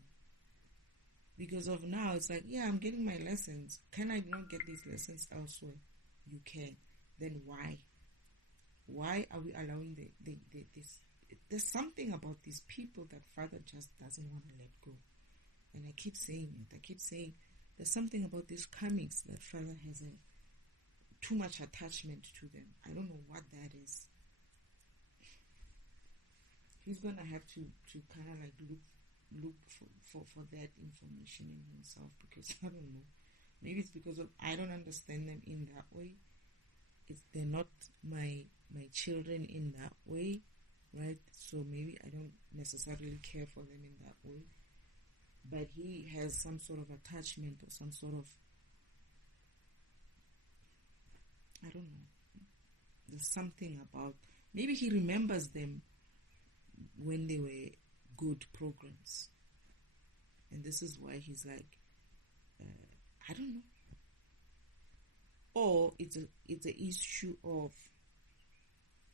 Because of now, it's like, yeah, I'm getting my lessons. Can I not get these lessons elsewhere? You can. Then why? Why are we allowing this? There's something about these people that Father just doesn't want to let go. And I keep saying it. I keep saying there's something about these karmics that Father has too much attachment to them. I don't know what that is. He's going to have to kind of like look for that information in himself, because I don't know. Maybe it's because of I don't understand them in that way. They're not my children in that way, right? So maybe I don't necessarily care for them in that way. But he has some sort of attachment or some sort of, I don't know. There's something about, maybe he remembers them when they were good programs. And this is why he's like, I don't know. Or it's an issue of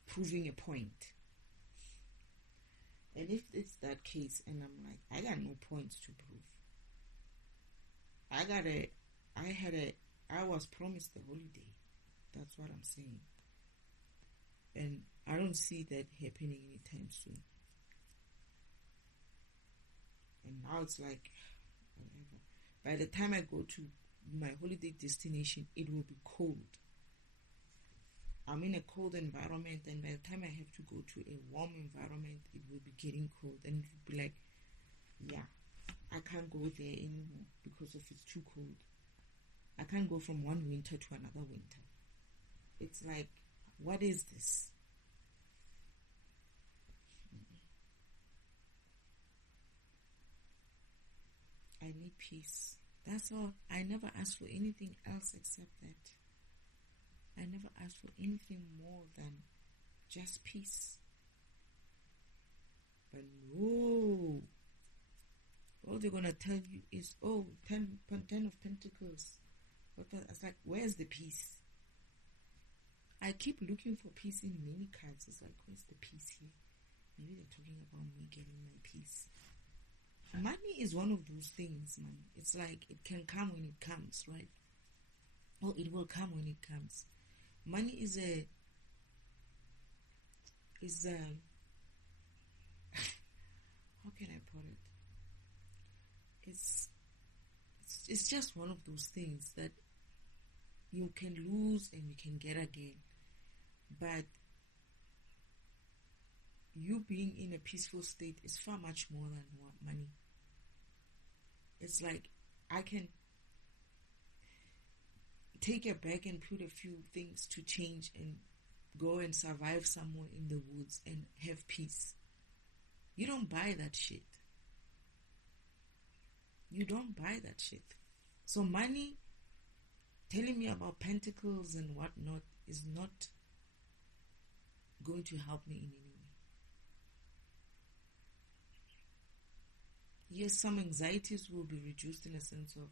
proving a point. And if it's that case, and I'm like, I got no points to prove. I was promised a holiday. That's what I'm saying. And I don't see that happening anytime soon. And now it's like, whatever. By the time I go to my holiday destination, it will be cold. I'm in a cold environment, and by the time I have to go to a warm environment, it will be getting cold, and it will be like, yeah, I can't go there anymore because of it's too cold. I can't go from one winter to another winter. It's like, what is this? I need peace. That's all. I never asked for anything else except that. I never asked for anything more than just peace. But no. All they're going to tell you is, oh, 10 of Pentacles. It's like, where's the peace? I keep looking for peace in many cards. It's like, where's the peace here? Maybe they're talking about me getting my peace. Money is one of those things, man. It's like, it can come when it comes, right? Or it will come when it comes. Money is a how can I put it? It's just one of those things that you can lose and you can get again. But you being in a peaceful state is far much more than money. It's like, I can take a bag and put a few things to change and go and survive somewhere in the woods and have peace. You don't buy that shit. You don't buy that shit. So money, telling me about pentacles and whatnot, is not going to help me in any way. Yes, some anxieties will be reduced in a sense of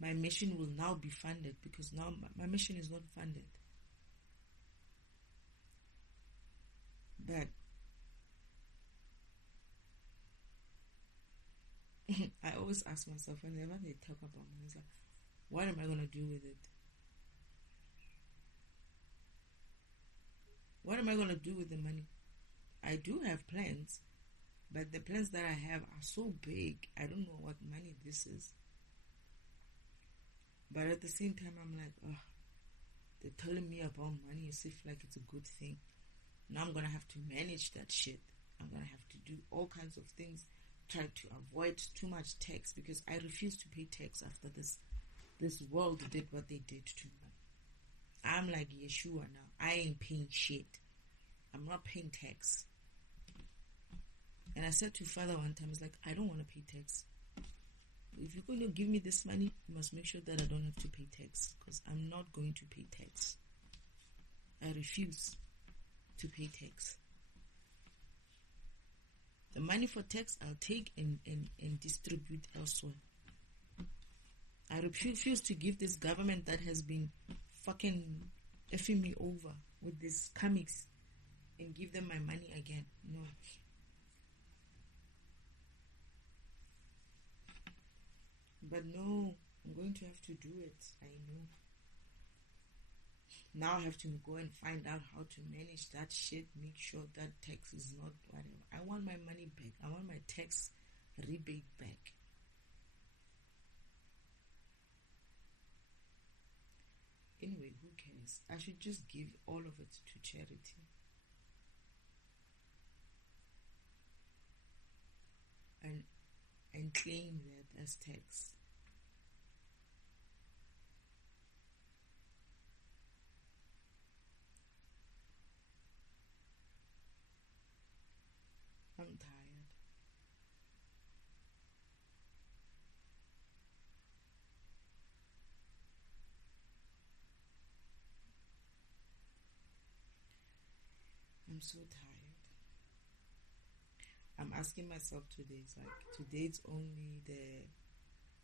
my mission will now be funded, because now my mission is not funded. But I always ask myself, whenever they talk about money, it's like, what am I going to do with it? What am I going to do with the money? I do have plans, but the plans that I have are so big, I don't know what money this is. But at the same time, I'm like, oh, they're telling me about money as if like it's a good thing. Now I'm going to have to manage that shit. I'm going to have to do all kinds of things, try to avoid too much tax, because I refuse to pay tax after this world did what they did to me. I'm like Yeshua now. I ain't paying shit. I'm not paying tax. And I said to Father one time, it's like, I don't want to pay tax. If you're going to give me this money, you must make sure that I don't have to pay tax, because I'm not going to pay tax. I refuse to pay tax. The money for tax I'll take and distribute elsewhere. I refuse to give this government that has been fucking effing me over with these comics and give them my money again. No. But no, I'm going to have to do it. I know. Now I have to go and find out how to manage that shit. Make sure that tax is not whatever. I want my money back. I want my tax rebate back. Anyway, who cares? I should just give all of it to charity. And claim that as tax. I'm tired. I'm so tired. I'm asking myself today, it's like, today's only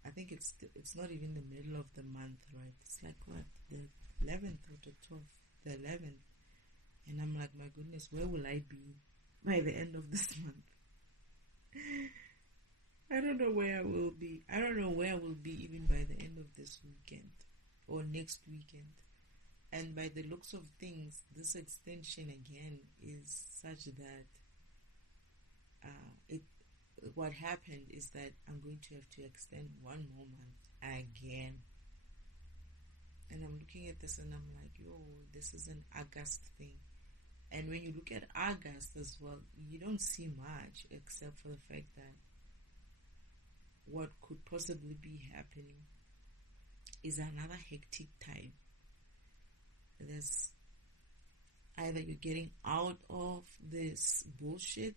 I think it's not even the middle of the month, right? It's like what? The 11th or the 12th? The 11th. And I'm like, my goodness, where will I be by the end of this month? I don't know where I will be. I don't know where I will be even by the end of this weekend or next weekend. And by the looks of things, this extension again is such that what happened is that I'm going to have to extend 1 more month again. And I'm looking at this and I'm like, yo, this is an August thing. And when you look at August as well, you don't see much except for the fact that what could possibly be happening is another hectic time. There's either you're getting out of this bullshit,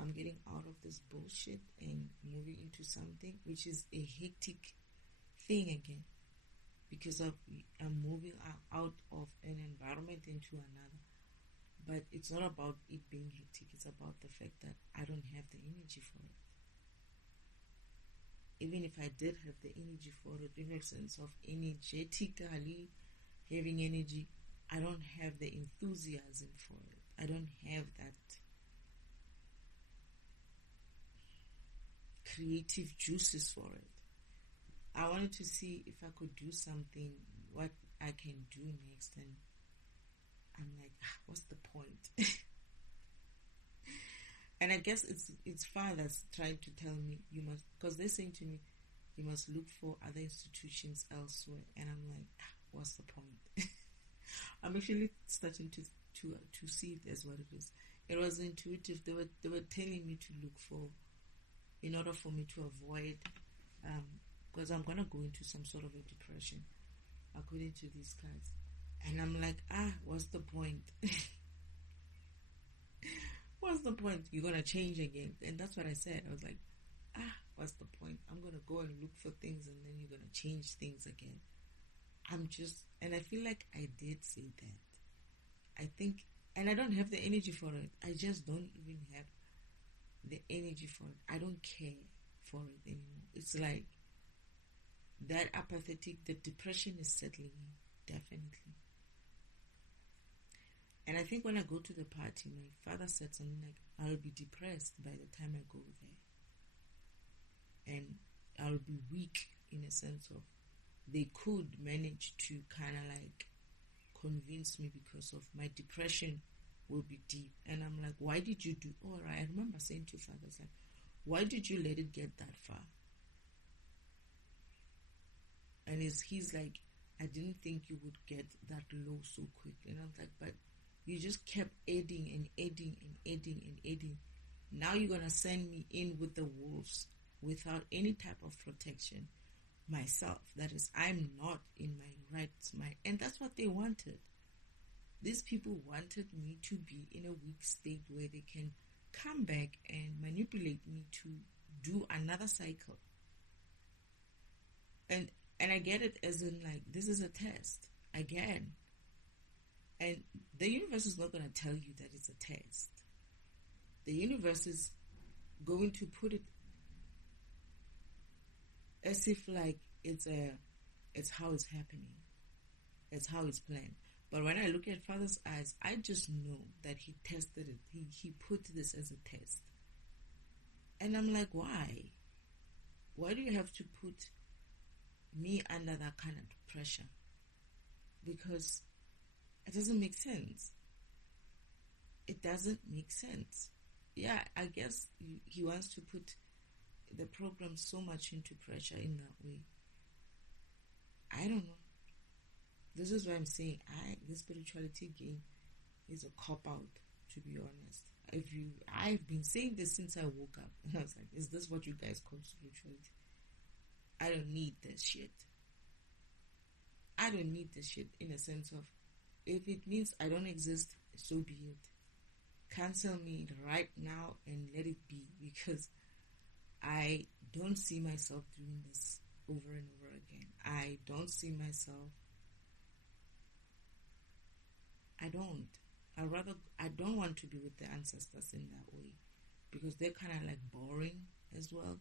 I'm getting out of this bullshit and moving into something which is a hectic thing again, because I'm moving out of an environment into another. But it's not about it being hectic, it's about the fact that I don't have the energy for it. Even if I did have the energy for it, in a sense of energetically having energy, I don't have the enthusiasm for it. I don't have that creative juices for it. I wanted to see if I could do something, what I can do next, and I'm like, what's the point? And I guess it's fathers trying to tell me you must, because they're saying to me, you must look for other institutions elsewhere, and I'm like, what's the point? I'm actually starting to see it as what it is. It was intuitive. They were telling me to look for, in order for me to avoid, because I'm gonna go into some sort of a depression, according to these guys. And I'm like, what's the point? What's the point? You're gonna change again. And that's what I said. I was like, what's the point? I'm gonna go and look for things and then you're gonna change things again. And I feel like I did say that. I think, and I don't have the energy for it. I just don't even have the energy for it. I don't care for it anymore. It's like that apathetic, the depression is settling in, definitely. And I think when I go to the party, my father said something like, I'll be depressed by the time I go there. And I'll be weak in a sense of, they could manage to kind of like convince me because of my depression will be deep. And I'm like, why did you do, I remember saying to father, like, why did you let it get that far? And he's like, I didn't think you would get that low so quickly. And I was like, but you just kept adding and adding and adding and adding. Now you're going to send me in with the wolves without any type of protection myself. That is, I'm not in my right mind. And that's what they wanted. These people wanted me to be in a weak state where they can come back and manipulate me to do another cycle. And I get it as in like, this is a test again. And the universe is not going to tell you that it's a test. The universe is going to put it as if like it's how it's happening. It's how it's planned. But when I look at Father's eyes, I just know that he tested it. He put this as a test. And I'm like, why? Why do you have to put me under that kind of pressure? Because it doesn't make sense. It doesn't make sense. Yeah, I guess he wants to put the program so much into pressure in that way. I don't know. This is why I'm saying the spirituality game is a cop-out, to be honest. I've been saying this since I woke up. And I was like, is this what you guys call spirituality? I don't need this shit. I don't need this shit in a sense of, if it means I don't exist, so be it. Cancel me right now and let it be, because I don't see myself doing this over and over again. I don't see myself. I don't want to be with the ancestors in that way, because they're kind of like boring as well.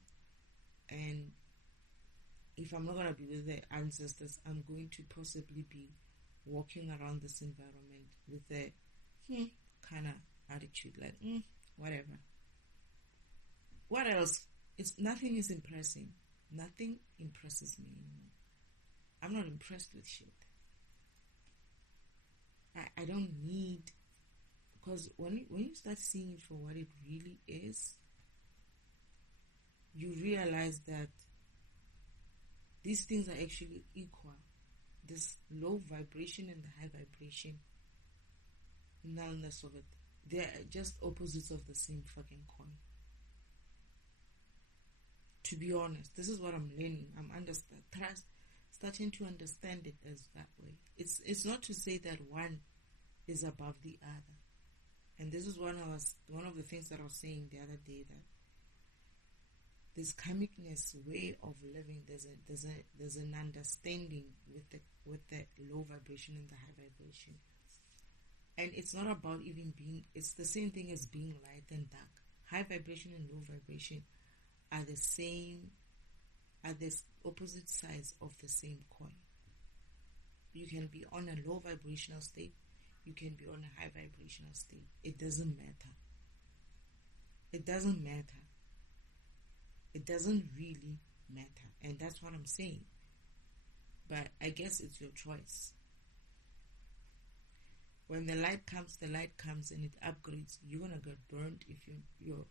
And if I'm not going to be with the ancestors, I'm going to possibly be walking around this environment with a kind of attitude, like whatever. What else? Nothing is impressing. Nothing impresses me anymore. I'm not impressed with shit. I don't need, because when you start seeing it for what it really is, you realize that these things are actually equal. This low vibration and the high vibration, nullness of it, they're just opposites of the same fucking coin. To be honest, this is what I'm learning. I'm starting to understand it as that way. It's not to say that one is above the other. And this is one of the things that I was saying the other day, that this karmicness way of living, there's an understanding with the low vibration and the high vibration. And it's not about even being, it's the same thing as being light and dark. High vibration and low vibration are the same, are the opposite sides of the same coin. You can be on a low vibrational state, you can be on a high vibrational state. It doesn't matter. It doesn't matter. It doesn't really matter. And that's what I'm saying. But I guess it's your choice. When the light comes and it upgrades. You're gonna get burned if you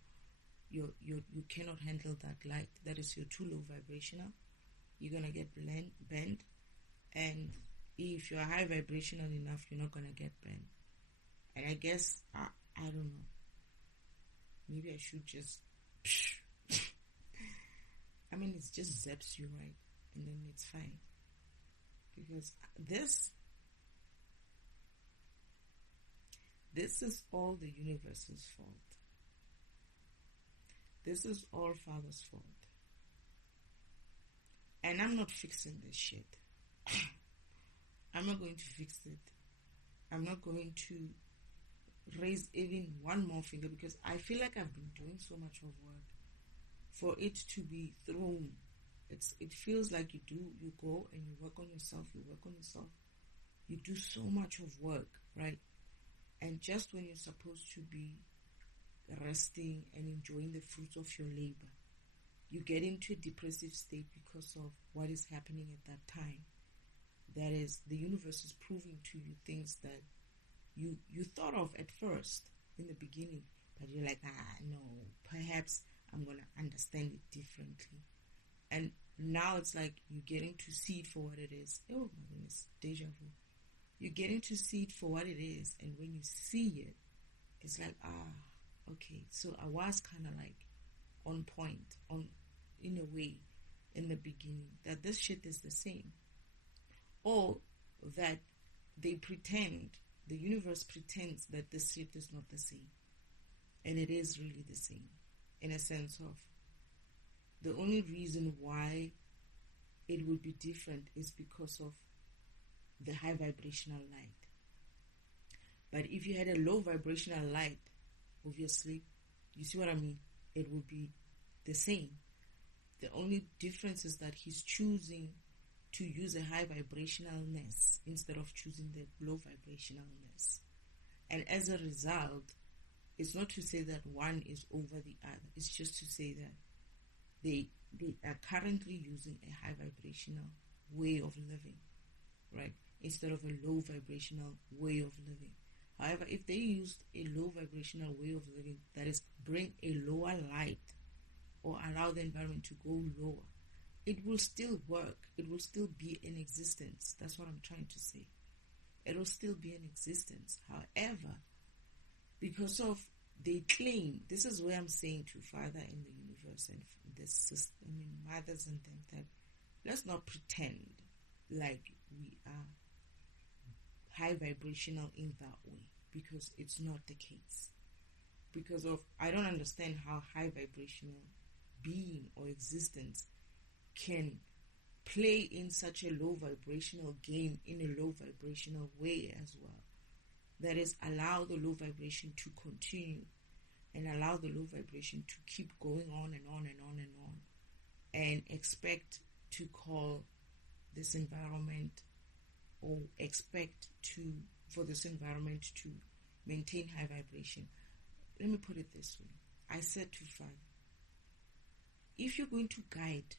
cannot handle that light. That is your too low vibrational. You're gonna get bent, and if you're high vibrational enough, you're not gonna get bent. And I guess I don't know. Maybe I should just. I mean, it just zaps you, right? And then it's fine. Because this is all the universe's fault. This is all Father's fault. And I'm not fixing this shit. I'm not going to fix it. I'm not going to raise even one more finger, because I feel like I've been doing so much of work for it to be thrown. It feels like you go and you work on yourself, you do so much of work, right? And just when you're supposed to be resting and enjoying the fruits of your labor, you get into a depressive state because of what is happening at that time. That is, the universe is proving to you things that you thought of at first in the beginning, but you're like, no, perhaps I'm going to understand it differently. And now it's like you're getting to see it for what it is. Oh my goodness, deja vu. You're getting to see it for what it is, and when you see it, it's like, okay, so I was kind of like on point, in a way, in the beginning, that this shit is the same. Or that they pretend, the universe pretends that this shit is not the same. And it is really the same, in a sense of, the only reason why it would be different is because of the high vibrational light. But if you had a low vibrational light, obviously, you see what I mean? It would be the same. The only difference is that he's choosing to use a high vibrationalness instead of choosing the low vibrationalness. And as a result, it's not to say that one is over the other. It's just to say that they are currently using a high vibrational way of living, right? Instead of a low vibrational way of living. However, if they used a low vibrational way of living, that is, bring a lower light or allow the environment to go lower, it will still work. It will still be in existence. That's what I'm trying to say. It will still be in existence. However, because of, they claim, this is where I'm saying to Father in the universe and this system, mothers and them, that let's not pretend like we are high vibrational in that way, because it's not the case. Because of, I don't understand how high vibrational being or existence can play in such a low vibrational game in a low vibrational way as well. That is, allow the low vibration to continue and allow the low vibration to keep going on and on and on and on, and expect to call this environment, or expect for this environment to maintain high vibration. Let me put it this way. I said to Father, if you're going to guide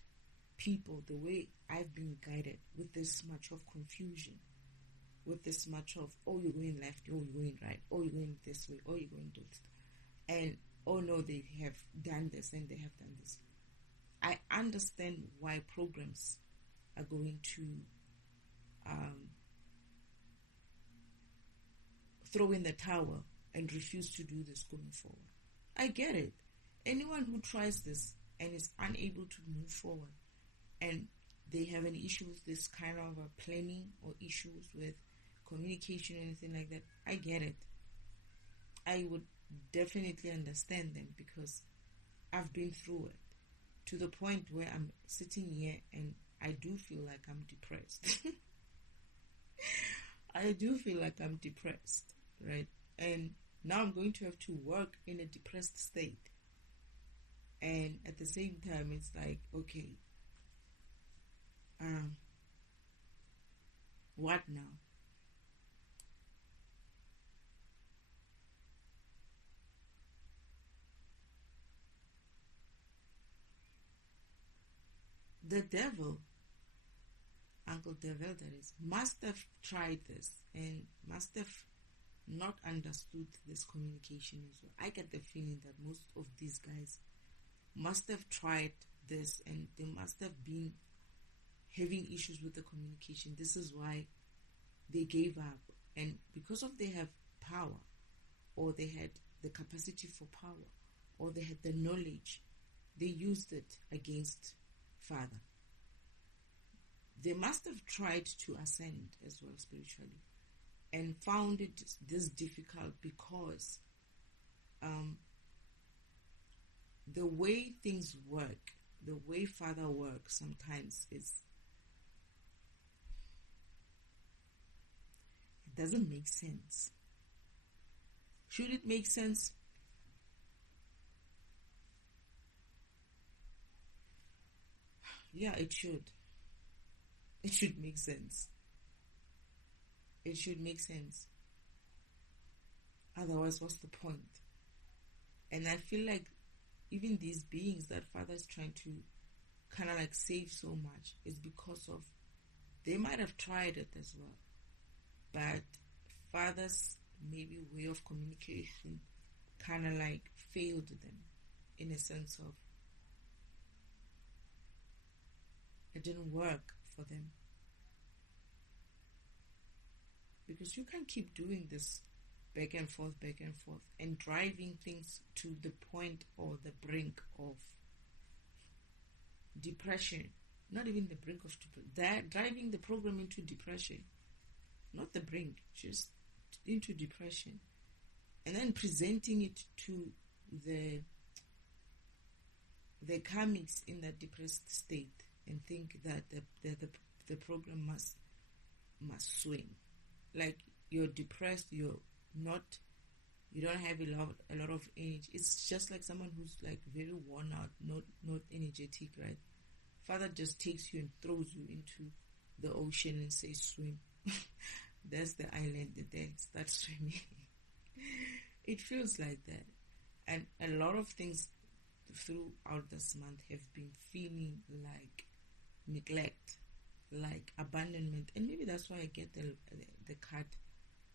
people the way I've been guided, with this much of confusion, with this much of, oh, you're going left, oh, you're going right, oh, you're going this way, oh, you're going this, and oh no, they have done this and they have done this. I understand why programs are going to throw in the towel and refuse to do this going forward. I get it. Anyone who tries this and is unable to move forward, and they have an issue with this kind of a planning or issues with communication or anything like that, I get it. I would definitely understand them because I've been through it to the point where I'm sitting here and I do feel like I'm depressed. I do feel like I'm depressed, right? And now I'm going to have to work in a depressed state. And at the same time, it's like, okay, what now? The devil, Uncle Devil that is, must have tried this and must have not understood this communication as well. I get the feeling that most of these guys must have tried this and they must have been having issues with the communication. This is why they gave up. And because of they have power, or they had the capacity for power, or they had the knowledge, they used it against Father. They must have tried to ascend as well spiritually and found it this difficult because the way things work, the way Father works sometimes it doesn't make sense. Should it make sense? Yeah, it should. It should make sense. It should make sense. Otherwise, what's the point? And I feel like even these beings that Father is trying to kind of like save so much is because of, they might have tried it as well, but Father's maybe way of communication kind of like failed them in a sense of it didn't work for them. Because you can't keep doing this back and forth, and driving things to the point or the brink of depression. Not even the brink of depression. Driving the program into depression. Not the brink, just into depression. And then presenting it to the karmics in that depressed state and think that the program must swing. Like, you're depressed, you don't have a lot of energy. It's just like someone who's like very worn out, not energetic, right? Father just takes you and throws you into the ocean and says swim. There's the island there, start swimming. It feels like that. And a lot of things throughout this month have been feeling like neglect, like abandonment. And maybe that's why I get the card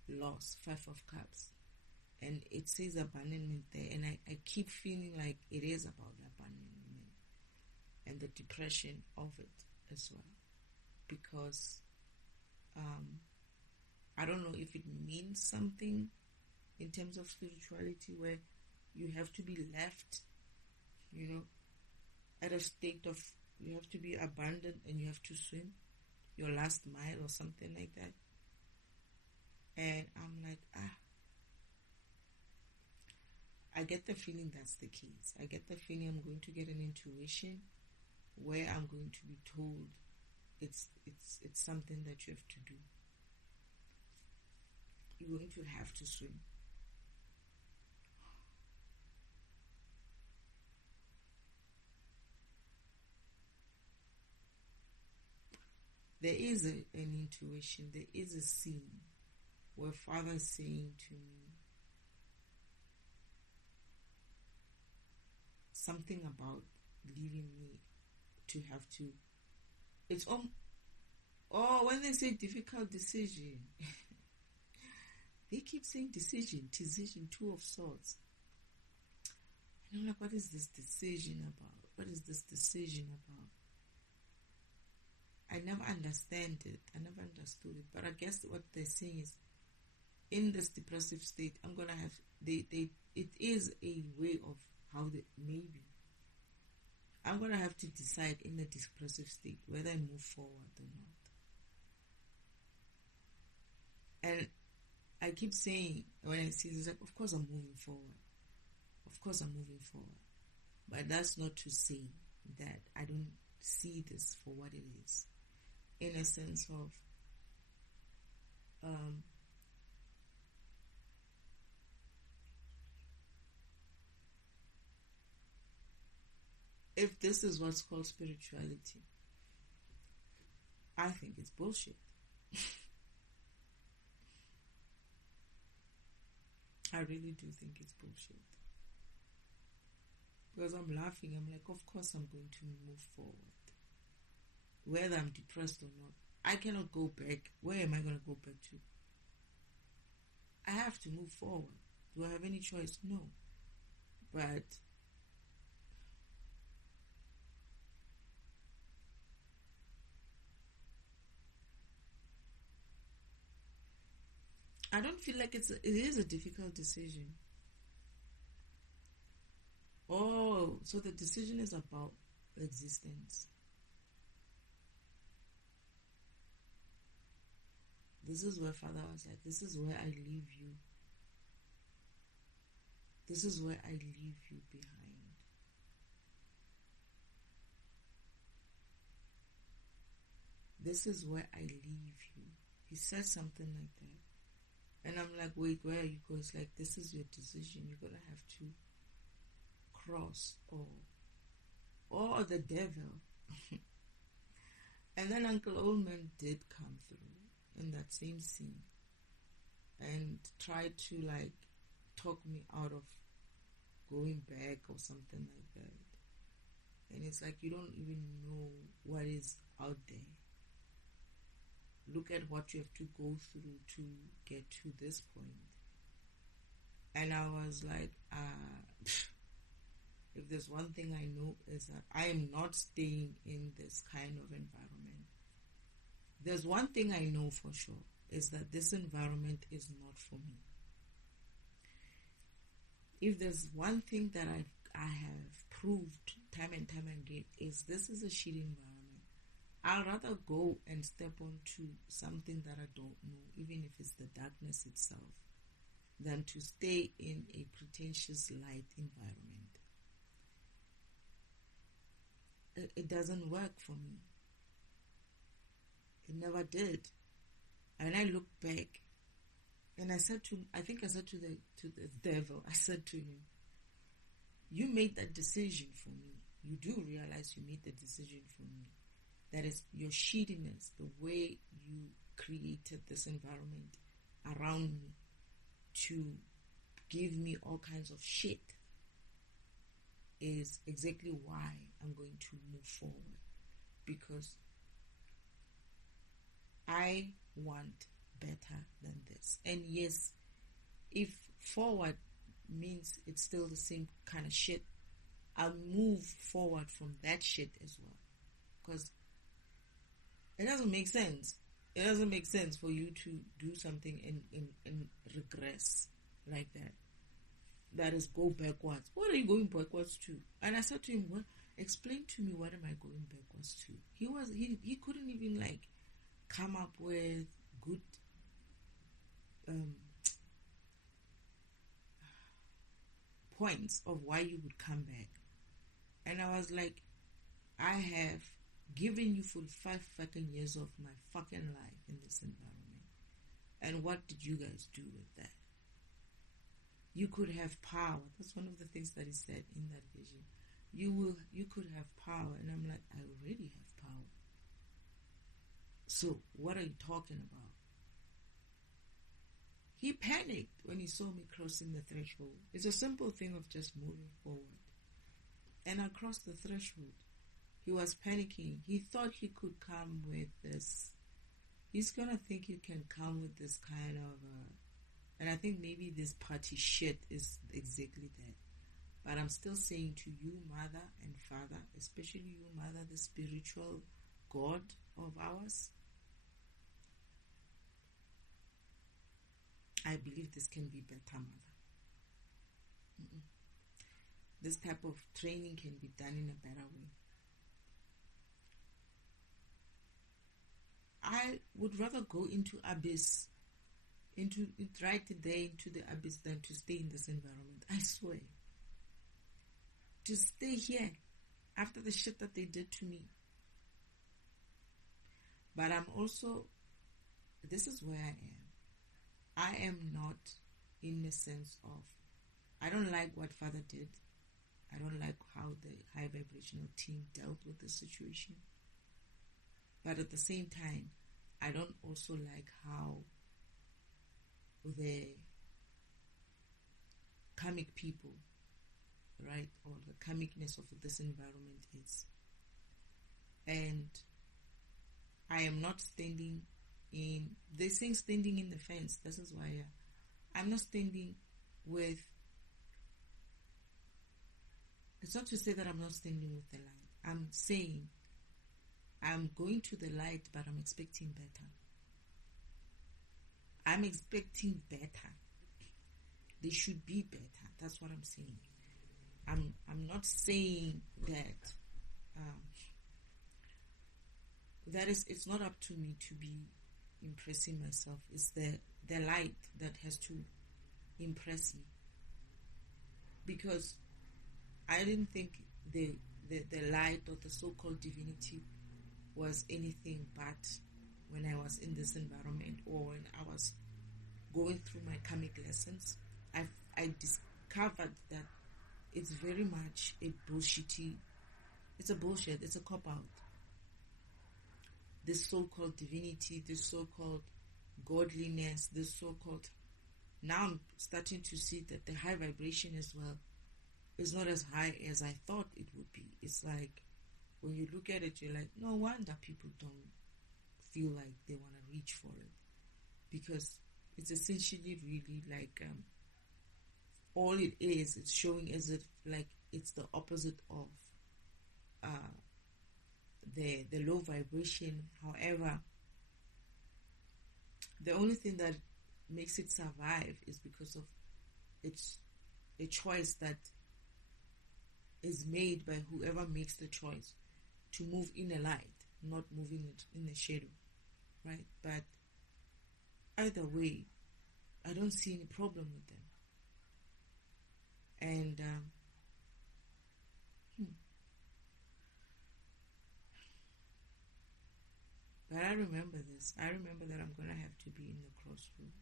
loss, 5 of Cups, and it says abandonment there, and I keep feeling like it is about abandonment and the depression of it as well, because I don't know if it means something in terms of spirituality where you have to be left, at a state of, you have to be abandoned and you have to swim your last mile or something like that. And I'm like, I get the feeling that's the case. I get the feeling I'm going to get an intuition where I'm going to be told it's something that you have to do. You're going to have to swim. There is an intuition, there is a scene where Father is saying to me something about leaving me to have to, it's when they say difficult decision, they keep saying decision, 2 of swords. I'm like, what is this decision about? What is this decision about? I never understand it. I never understood it. But I guess what they're saying is, in this depressive state, I'm gonna have it is a way of how they maybe I'm gonna have to decide in the depressive state whether I move forward or not. And I keep saying when I see this, like, of course I'm moving forward. Of course I'm moving forward. But that's not to say that I don't see this for what it is. In a sense of if this is what's called spirituality, I think it's bullshit. I really do think it's bullshit. Because I'm laughing, I'm like, of course I'm going to move forward. Whether I'm depressed or not, I cannot go back. Where am I going to go back to? I have to move forward. Do I have any choice? No. But I don't feel like it is a difficult decision. Oh, so the decision is about existence. This is where Father was like, this is where I leave you. This is where I leave you behind. This is where I leave you. He said something like that. And I'm like, wait, where are you going? It's like, this is your decision. You're going to have to cross or the devil. And then Uncle Oldman did come through in that same scene and tried to like talk me out of going back or something like that. And it's like, you don't even know what is out there. Look at what you have to go through to get to this point. And I was like, if there's one thing I know is that I am not staying in this kind of environment. There's one thing I know for sure, is that this environment is not for me. If there's one thing that I have proved time and time again, is this is a shit environment. I'd rather go and step onto something that I don't know, even if it's the darkness itself, than to stay in a pretentious light environment. It doesn't work for me. It never did. And I look back, and I said to the devil, I said to him, you made that decision for me. You do realize you made the decision for me. That is your shittiness, the way you created this environment around me to give me all kinds of shit, is exactly why I'm going to move forward. Because I want better than this. And yes, if forward means it's still the same kind of shit, I'll move forward from that shit as well. Because it doesn't make sense. It doesn't make sense for you to do something and regress like that. That is, go backwards. What are you going backwards to? And I said to him, "What? Explain to me, what am I going backwards to?" He couldn't even like come up with good points of why you would come back. And I was like, I have given you full 5 fucking years of my fucking life in this environment. And what did you guys do with that? You could have power. That's one of the things that he said in that vision. You could have power. And I'm like, I already have power. So what are you talking about? He panicked when he saw me crossing the threshold. It's a simple thing of just moving forward. And I crossed the threshold. He was panicking. He thought he could come with this. He's going to think he can come with this kind of... and I think maybe this party shit is exactly that. But I'm still saying to you, mother and father, especially you, mother, the spiritual God of ours, I believe this can be better, mother. This type of training can be done in a better way. I would rather go into abyss, right there into the abyss, than to stay in this environment. I swear. To stay here after the shit that they did to me. But I'm also, this is where I am. I am not in the sense of, I don't like what father did. I don't like how the high vibrational team dealt with the situation. But at the same time, I don't also like how the karmic people, right, or the karmicness of this environment is. And I am not standing in, they say standing in the fence. This is why I'm not standing with, it's not to say that I'm not standing with the light. I'm saying I'm going to the light, but I'm expecting better. I'm expecting better. They should be better. That's what I'm saying. I'm not saying that it's not up to me to be impressing myself. It's the light that has to impress me. Because I didn't think the light or the so-called divinity was anything but when I was in this environment, or when I was going through my karmic lessons, I discovered that it's very much a bullshitty, it's a bullshit, it's a cop-out. This so-called divinity, this so-called godliness, this so-called, now I'm starting to see that the high vibration as well is not as high as I thought it would be. It's like, when you look at it, you're like, no wonder people don't feel like they want to reach for it. Because it's essentially really like, all it is, it's showing as if like it's the opposite of the low vibration. However, the only thing that makes it survive is because of it's a choice that is made by whoever makes the choice to move in the light, not moving it in the shadow, right? But either way, I don't see any problem with them. And but I remember this. I remember that I'm going to have to be in the crossroad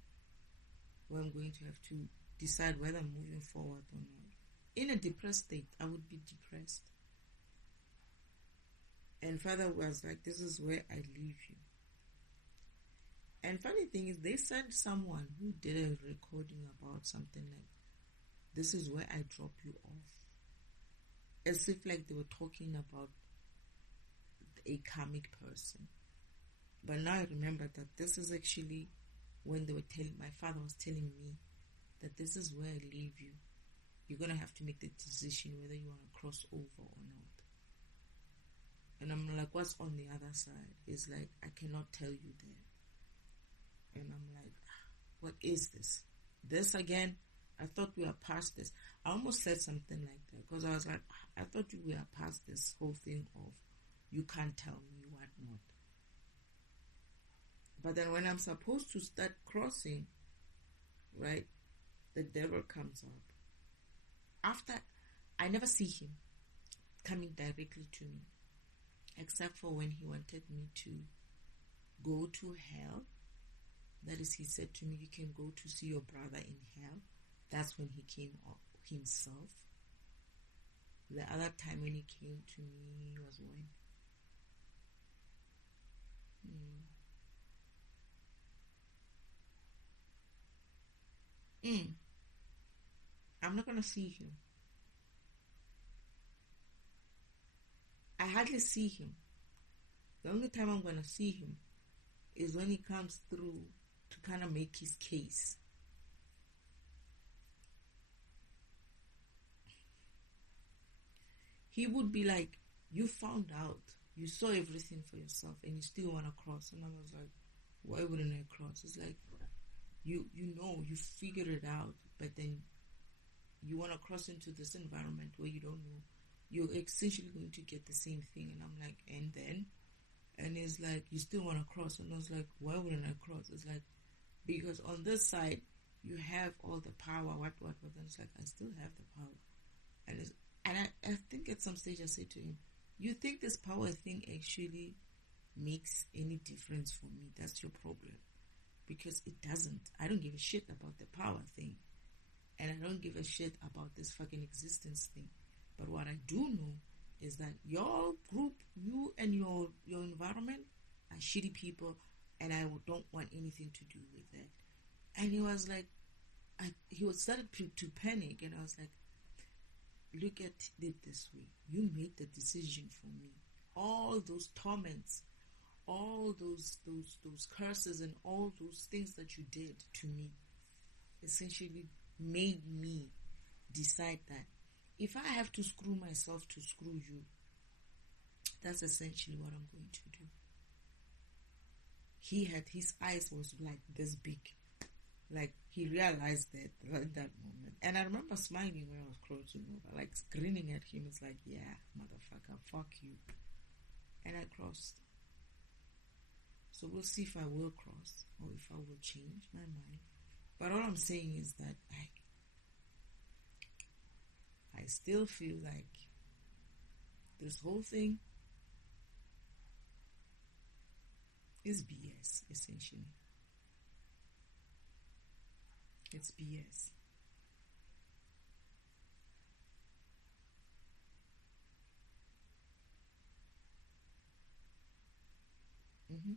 where I'm going to have to decide whether I'm moving forward or not. In a depressed state, I would be depressed. And father was like, this is where I leave you. And funny thing is, they sent someone who did a recording about something like, this is where I drop you off. As if like they were talking about a karmic person. But now I remember that this is actually when they were telling, my father was telling me that this is where I leave you. You're going to have to make the decision whether you want to cross over or not. And I'm like, what's on the other side? It's like, I cannot tell you that. And I'm like, what is this? This again? I thought we were past this. I almost said something like that because I was like, I thought we were past this whole thing of you can't tell me what not. But then when I'm supposed to start crossing, right, the devil comes up. After, I never see him coming directly to me, except for when he wanted me to go to hell. That is, he said to me, you can go to see your brother in hell. That's when he came up himself. The other time when he came to me was when? I'm not going to see him. I hardly see him. The only time I'm going to see him is when he comes through to kind of make his case. he would be like, you found out, you saw everything for yourself, and you still want to cross. And I was like, why wouldn't I cross? It's like, you know, you figured it out, but then you want to cross into this environment where you don't know. You're essentially going to get the same thing. And I'm like, and then? And it's like, you still want to cross. And I was like, why wouldn't I cross? It's like, because on this side, you have all the power, what. Then it's like, I still have the power. And I think at some stage I said to him, you think this power thing actually makes any difference for me? That's your problem. Because it doesn't. I don't give a shit about the power thing. And I don't give a shit about this fucking existence thing. But what I do know is that your group, you and your environment are shitty people, and I don't want anything to do with that. And he was like, he started to panic, and I was like, look at it this way. You made the decision for me. All those torments, all those curses, and all those things that you did to me essentially made me decide that if I have to screw myself to screw you, that's essentially what I'm going to do. His eyes was like this big. Like, he realized that right that moment. And I remember smiling when I was crossing over, like grinning at him. It's like, yeah, motherfucker, fuck you. And I crossed. So we'll see if I will cross or if I will change my mind. But all I'm saying is that I still feel like this whole thing is BS, essentially. It's BS. Mm-hmm.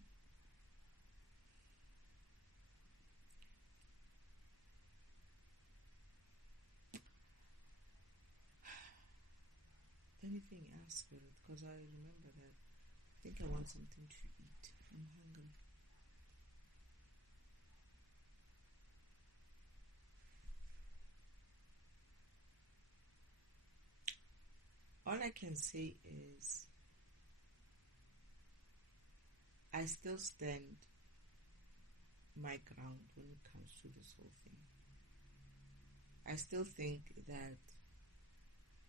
Anything else, Spirit? Because I remember that. I think I want something to eat. I'm hungry. All I can say is I still stand my ground when it comes to this whole thing. I still think that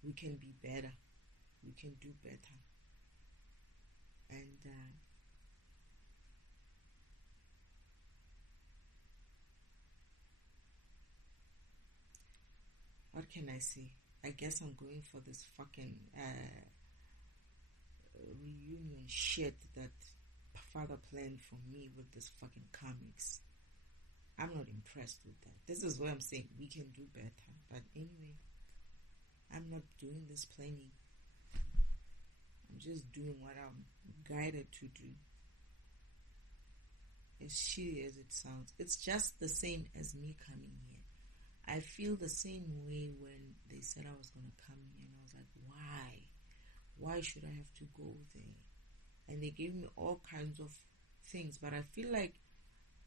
we can be better. We can do better. And what can I say? I guess I'm going for this fucking reunion shit that father planned for me with this fucking comics. I'm not impressed with that. This is where I'm saying we can do better. But anyway, I'm not doing this planning. I'm just doing what I'm guided to do. As shitty as it sounds, it's just the same as me coming here. I feel the same way when they said I was going to come here, and I was like, why? Why should I have to go there? And they gave me all kinds of things, but I feel like,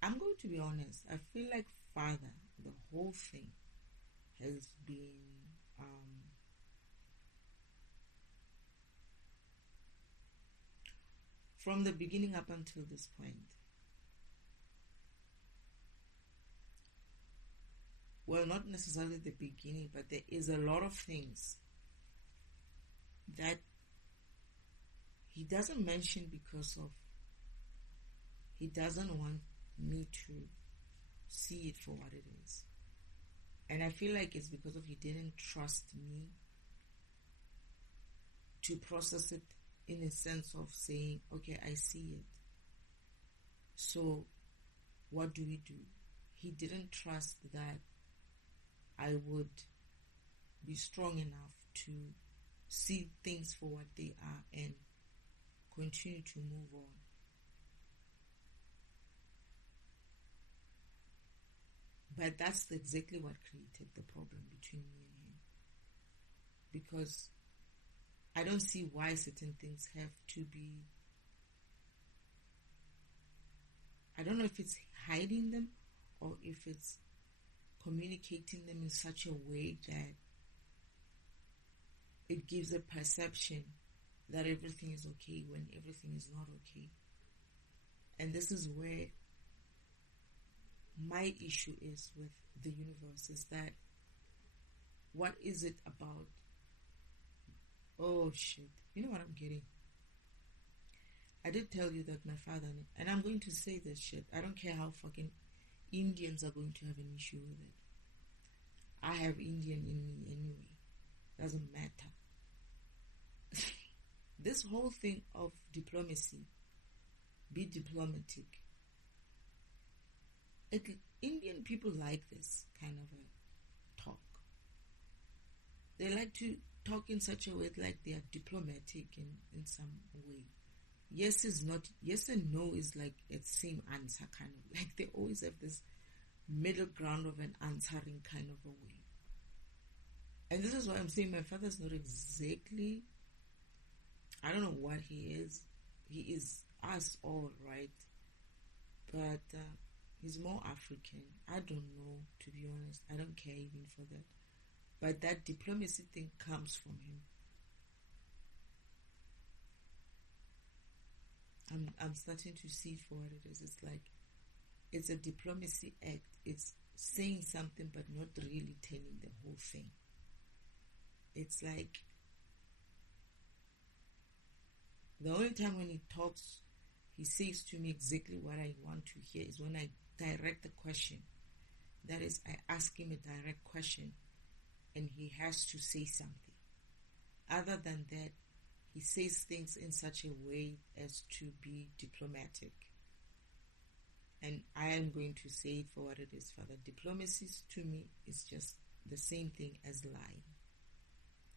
I'm going to be honest, I feel like Father, the whole thing has been from the beginning up until this point. Well, not necessarily the beginning, but there is a lot of things that he doesn't mention because of he doesn't want me to see it for what it is. And I feel like it's because of he didn't trust me to process it in a sense of saying, okay, I see it. So what do we do? He didn't trust that I would be strong enough to see things for what they are and continue to move on. But that's exactly what created the problem between me and him. Because I don't see why certain things have to be... I don't know if it's hiding them or if it's communicating them in such a way that it gives a perception that everything is okay when everything is not okay. And this is where my issue is with the universe, is that what is it about? Oh shit. You know what I'm getting? I did tell you that my father, and I'm going to say this shit, I don't care how fucking Indians are going to have an issue with it. I have Indian in me anyway. Doesn't matter. This whole thing of diplomacy, be diplomatic. Indian people like this kind of a talk. They like to talk in such a way like they are diplomatic in some way. Yes is not, yes and no is like a same answer kind of. Like they always have this middle ground of an answering kind of a way. And this is why I'm saying my father's not exactly, I don't know what he is. He is us all, right? But he's more African. I don't know, to be honest. I don't care even for that. But that diplomacy thing comes from him. I'm starting to see it for what it is. It's like, it's a diplomacy act. It's saying something but not really telling the whole thing. It's like, the only time when he talks, he says to me exactly what I want to hear is when I direct the question. That is, I ask him a direct question and he has to say something. Other than that, he says things in such a way as to be diplomatic. And I am going to say it for what it is, Father. Diplomacy to me is just the same thing as lying.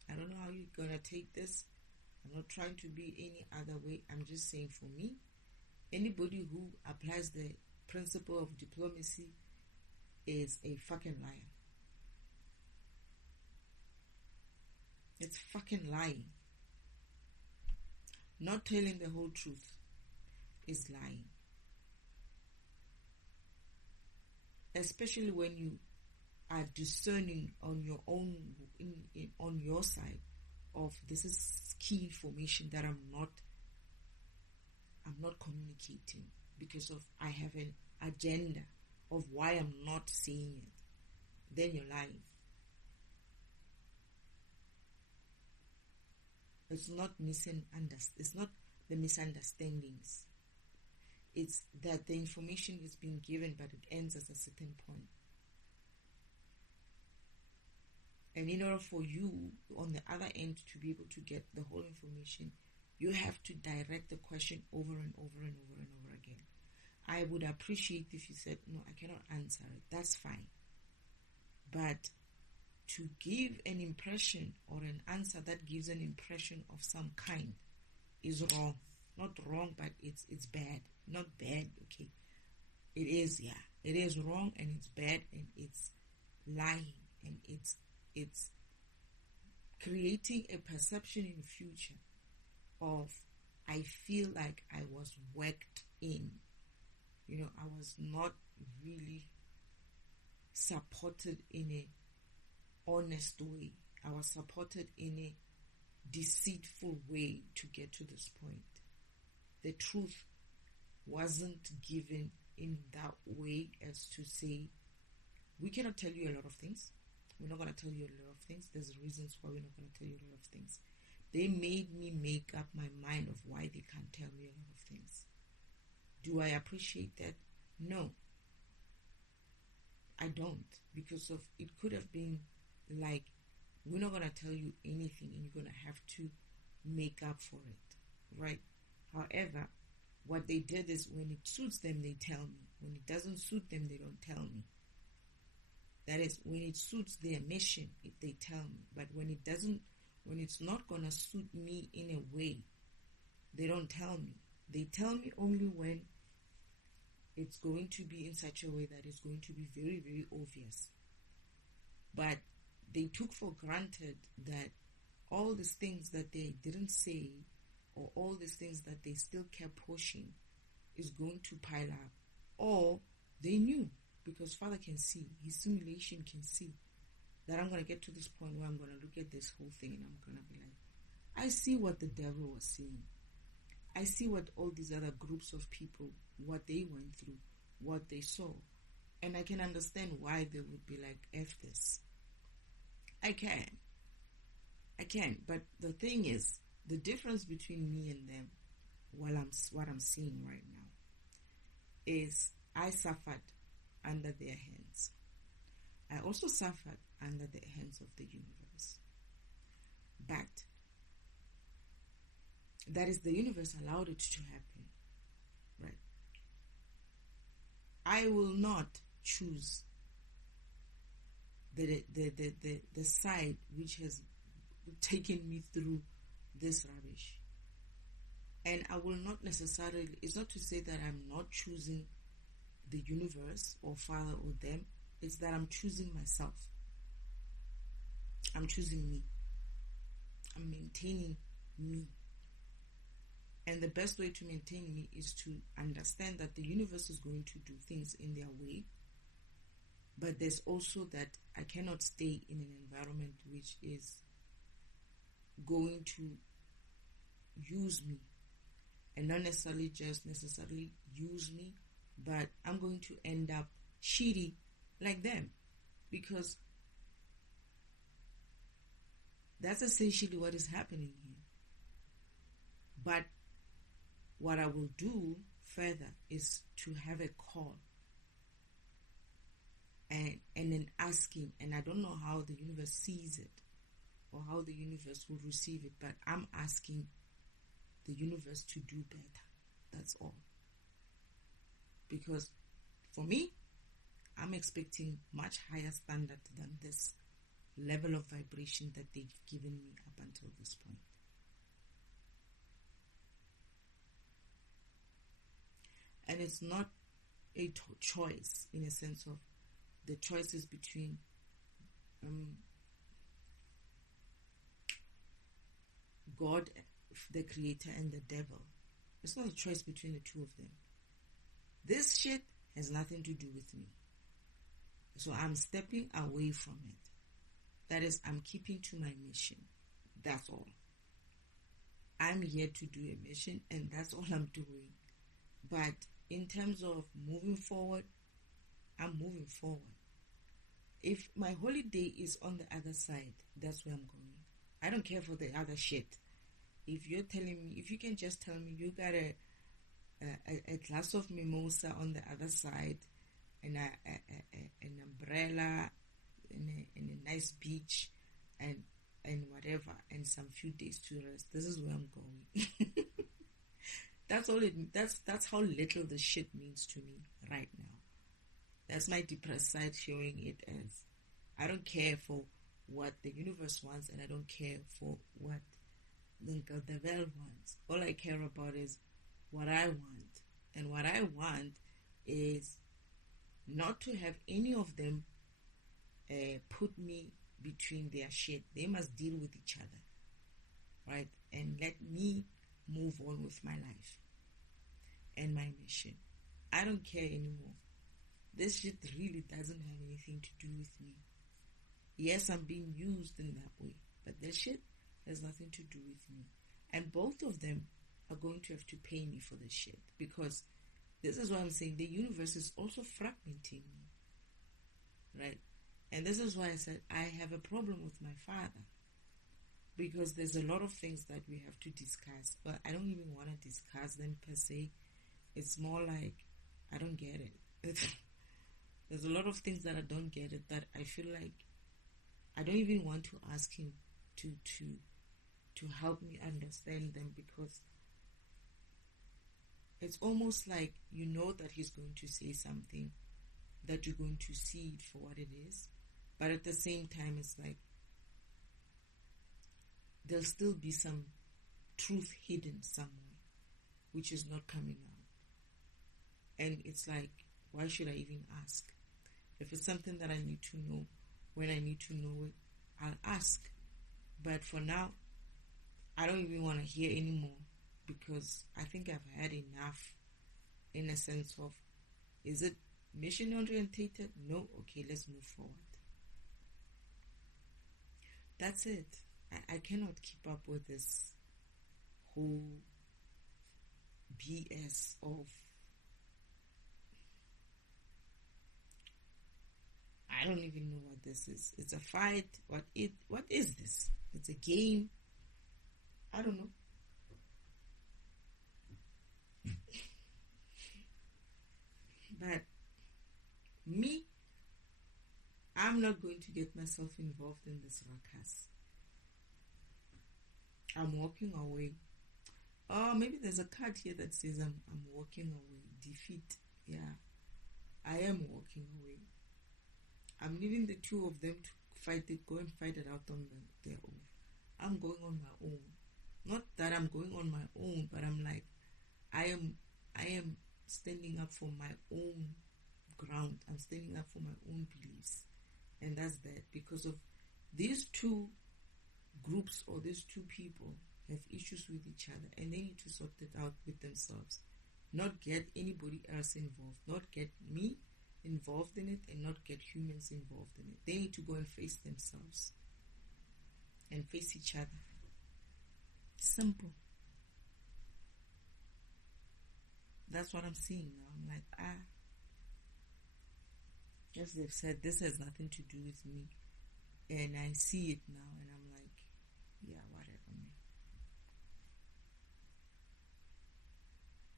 I don't know how you're going to take this. I'm not trying to be any other way. I'm just saying, for me, anybody who applies the principle of diplomacy is a fucking liar. It's fucking lying. Not telling the whole truth is lying. Especially when you are discerning on your own, on your side of, this is key information that I'm not communicating because of I have an agenda of why I'm not saying it. Then you're lying. It's not it's not the misunderstandings. It's that the information is being given, but it ends at a certain point. And in order for you, on the other end, to be able to get the whole information, you have to direct the question over and over and over and over again. I would appreciate if you said, no, I cannot answer it. That's fine. But to give an impression or an answer that gives an impression of some kind is wrong. Not wrong, but it's bad. Not bad, okay. It is, yeah. It is wrong and it's bad and it's lying and it's creating a perception in the future of, I feel like I was worked in. You know, I was not really supported in a honest way. I was supported in a deceitful way to get to this point. The truth wasn't given in that way as to say, we cannot tell you a lot of things. We're not going to tell you a lot of things. There's reasons why we're not going to tell you a lot of things. They made me make up my mind of why they can't tell me a lot of things. Do I appreciate that? No. I don't. Because of, it could have been like, we're not going to tell you anything and you're going to have to make up for it. Right? However, what they did is, when it suits them, they tell me. When it doesn't suit them, they don't tell me. That is, when it suits their mission, they tell me. But when it doesn't, when it's not going to suit me in a way, they don't tell me. They tell me only when it's going to be in such a way that it's going to be very, very obvious. But they took for granted that all these things that they didn't say, or all these things that they still kept pushing, is going to pile up. Or they knew, because Father can see, his simulation can see, that I'm going to get to this point where I'm going to look at this whole thing and I'm going to be like, I see what the devil was seeing. I see what all these other groups of people, what they went through, what they saw. And I can understand why they would be like, F this. I can. But the thing is, the difference between me and them, what I'm seeing right now, is I suffered under their hands. I also suffered under the hands of the universe. But that is, the universe allowed it to happen, right? I will not choose the side which has taken me through this rubbish. And I will not necessarily, it's not to say that I'm not choosing the universe or Father or them, it's that I'm choosing myself. I'm choosing me. I'm maintaining me. And the best way to maintain me is to understand that the universe is going to do things in their way. But there's also that I cannot stay in an environment which is going to use me. And not necessarily just use me, but I'm going to end up shitty like them. Because that's essentially what is happening here. But what I will do further is to have a call and then asking, and I don't know how the universe sees it or how the universe will receive it, but I'm asking the universe to do better. That's all. Because for me, I'm expecting much higher standard than this level of vibration that they've given me up until this point. And it's not a choice in a sense of the choices between God, the creator, and the devil. It's not a choice between the two of them. This shit has nothing to do with me. So I'm stepping away from it. That is, I'm keeping to my mission. That's all. I'm here to do a mission, and that's all I'm doing. But in terms of moving forward, I'm moving forward. If my holiday is on the other side, that's where I'm going. I don't care for the other shit. If you're telling me, if you can just tell me you got a glass of mimosa on the other side, and an umbrella, and a nice beach, and whatever, and some few days to rest, this is where I'm going. That's all that's how little the shit means to me right now. That's my depressed side showing it as I don't care for what the universe wants, and I don't care for what the devil wants. All I care about is what I want. And what I want is not to have any of them put me between their shit. They must deal with each other, right? And let me move on with my life and my mission. I don't care anymore. This shit really doesn't have anything to do with me. Yes, I'm being used in that way, but this shit has nothing to do with me. And both of them are going to have to pay me for this shit, because this is what I'm saying. The universe is also fragmenting me, right? And this is why I said I have a problem with my father, because there's a lot of things that we have to discuss, but I don't even want to discuss them per se. It's more like I don't get it. There's a lot of things that I don't get it, that I feel like I don't even want to ask him to help me understand them, because it's almost like you know that he's going to say something, that you're going to see it for what it is, but at the same time it's like there'll still be some truth hidden somewhere which is not coming out. And it's like, why should I even ask? If it's something that I need to know, when I need to know it, I'll ask. But for now, I don't even want to hear anymore, because I think I've had enough, in a sense of, is it mission orientated? No? Okay, let's move forward. that's it. I cannot keep up with this whole BS of, I don't even know what this is. It's a fight. What is this? It's a game. I don't know. But me, I'm not going to get myself involved in this ruckus. I'm walking away. Oh, maybe there's a card here that says I'm walking away. Defeat. Yeah, I am walking away. I'm leaving the two of them to fight it. Go and fight it out on their own. I'm going on my own. Not that I'm going on my own, but I'm like, I am standing up for my own ground. I'm standing up for my own beliefs. And that's that. Because of these two groups or these two people have issues with each other, and they need to sort it out with themselves. Not get anybody else involved. Not get me involved in it, and not get humans involved in it. They need to go and face themselves and face each other. Simple. That's what I'm seeing now. I'm like, as they've said, this has nothing to do with me, and I see it now, and I'm like, yeah, whatever, man.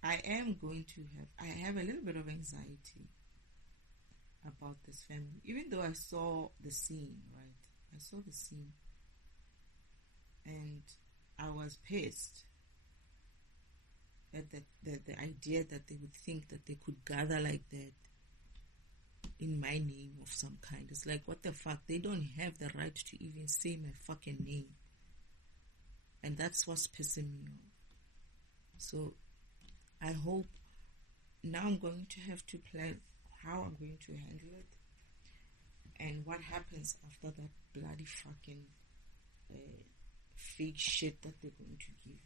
I have a little bit of anxiety about this family, even though I saw the scene, right? I saw the scene, and I was pissed at the idea that they would think that they could gather like that in my name of some kind. It's like, what the fuck? They don't have the right to even say my fucking name. And that's what's pissing me off. So I hope now I'm going to have to plan how I'm going to handle it and what happens after that bloody fucking fake shit that they're going to give.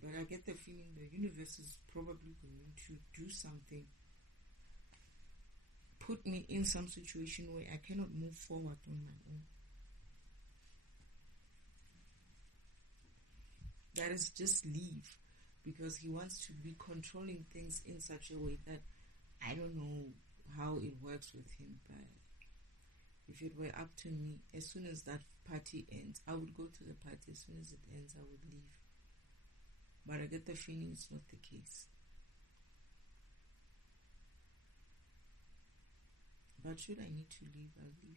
But I get the feeling the universe is probably going to do something, put me in some situation where I cannot move forward on my own. That is just leave, because he wants to be controlling things in such a way that I don't know how it works with him. But if it were up to me, as soon as that party ends, I would go to the party. As soon as it ends, I would leave. But I get the feeling it's not the case. But should I need to leave, I'll leave.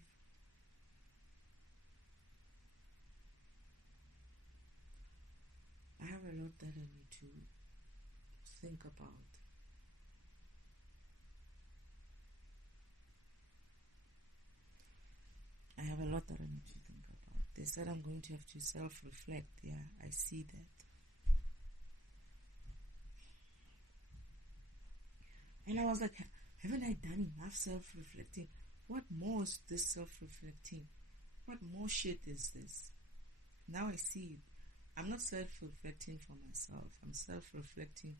I have a lot that I need to think about. I have a lot that I need to think about. They said I'm going to have to self-reflect. Yeah, I see that. And I was like, haven't I done enough self-reflecting? What more is this self-reflecting? What more shit is this? Now I see it. I'm not self-reflecting for myself. I'm self-reflecting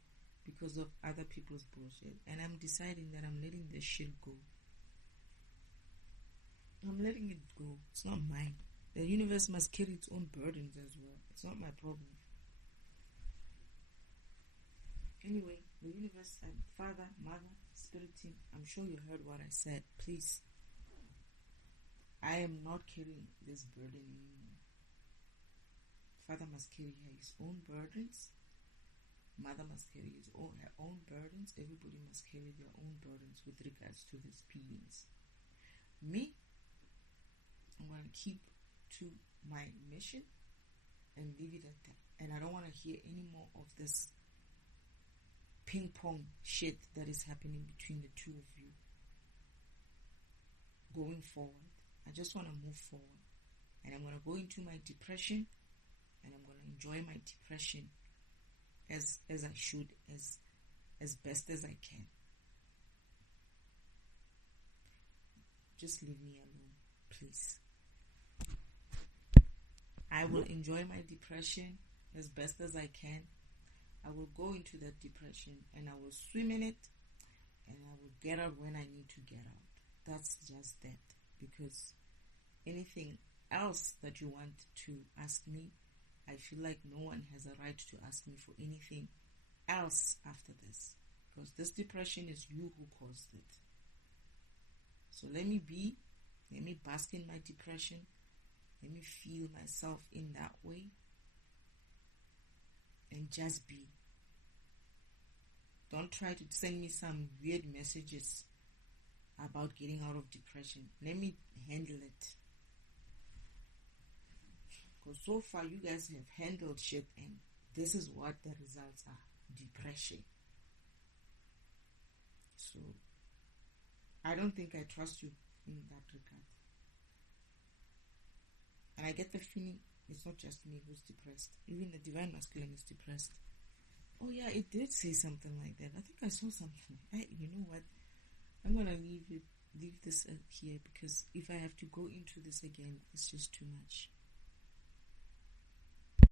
because of other people's bullshit. And I'm deciding that I'm letting this shit go. I'm letting it go. It's not mine. The universe must carry its own burdens as well. It's not my problem. Anyway, the universe and Father, Mother, Spirit team, I'm sure you heard what I said. Please, I am not carrying this burden anymore. Father must carry his own burdens. Mother must carry her own burdens. Everybody must carry their own burdens with regards to these beings. Me, I'm going to keep to my mission and leave it at that. And I don't want to hear any more of this ping pong shit that is happening between the two of you going forward. I just want to move forward, and I'm going to go into my depression, and I'm going to enjoy my depression as I should, as best as I can. Just leave me alone, please. I will enjoy my depression as best as I can. I will go into that depression and I will swim in it, and I will get out when I need to get out. That's just that, because anything else that you want to ask me, I feel like no one has a right to ask me for anything else after this, because this depression is you who caused it. So let me bask in my depression, let me feel myself in that way, and just be. Don't try to send me some weird messages about getting out of depression. Let me handle it. Because so far you guys have handled shit, and this is what the results are. Depression. So I don't think I trust you in that regard. And I get the feeling it's not just me who's depressed. Even the divine masculine is depressed. Oh yeah, it did say something like that. I think I saw something. You know what? I'm gonna leave this here, because if I have to go into this again, it's just too much.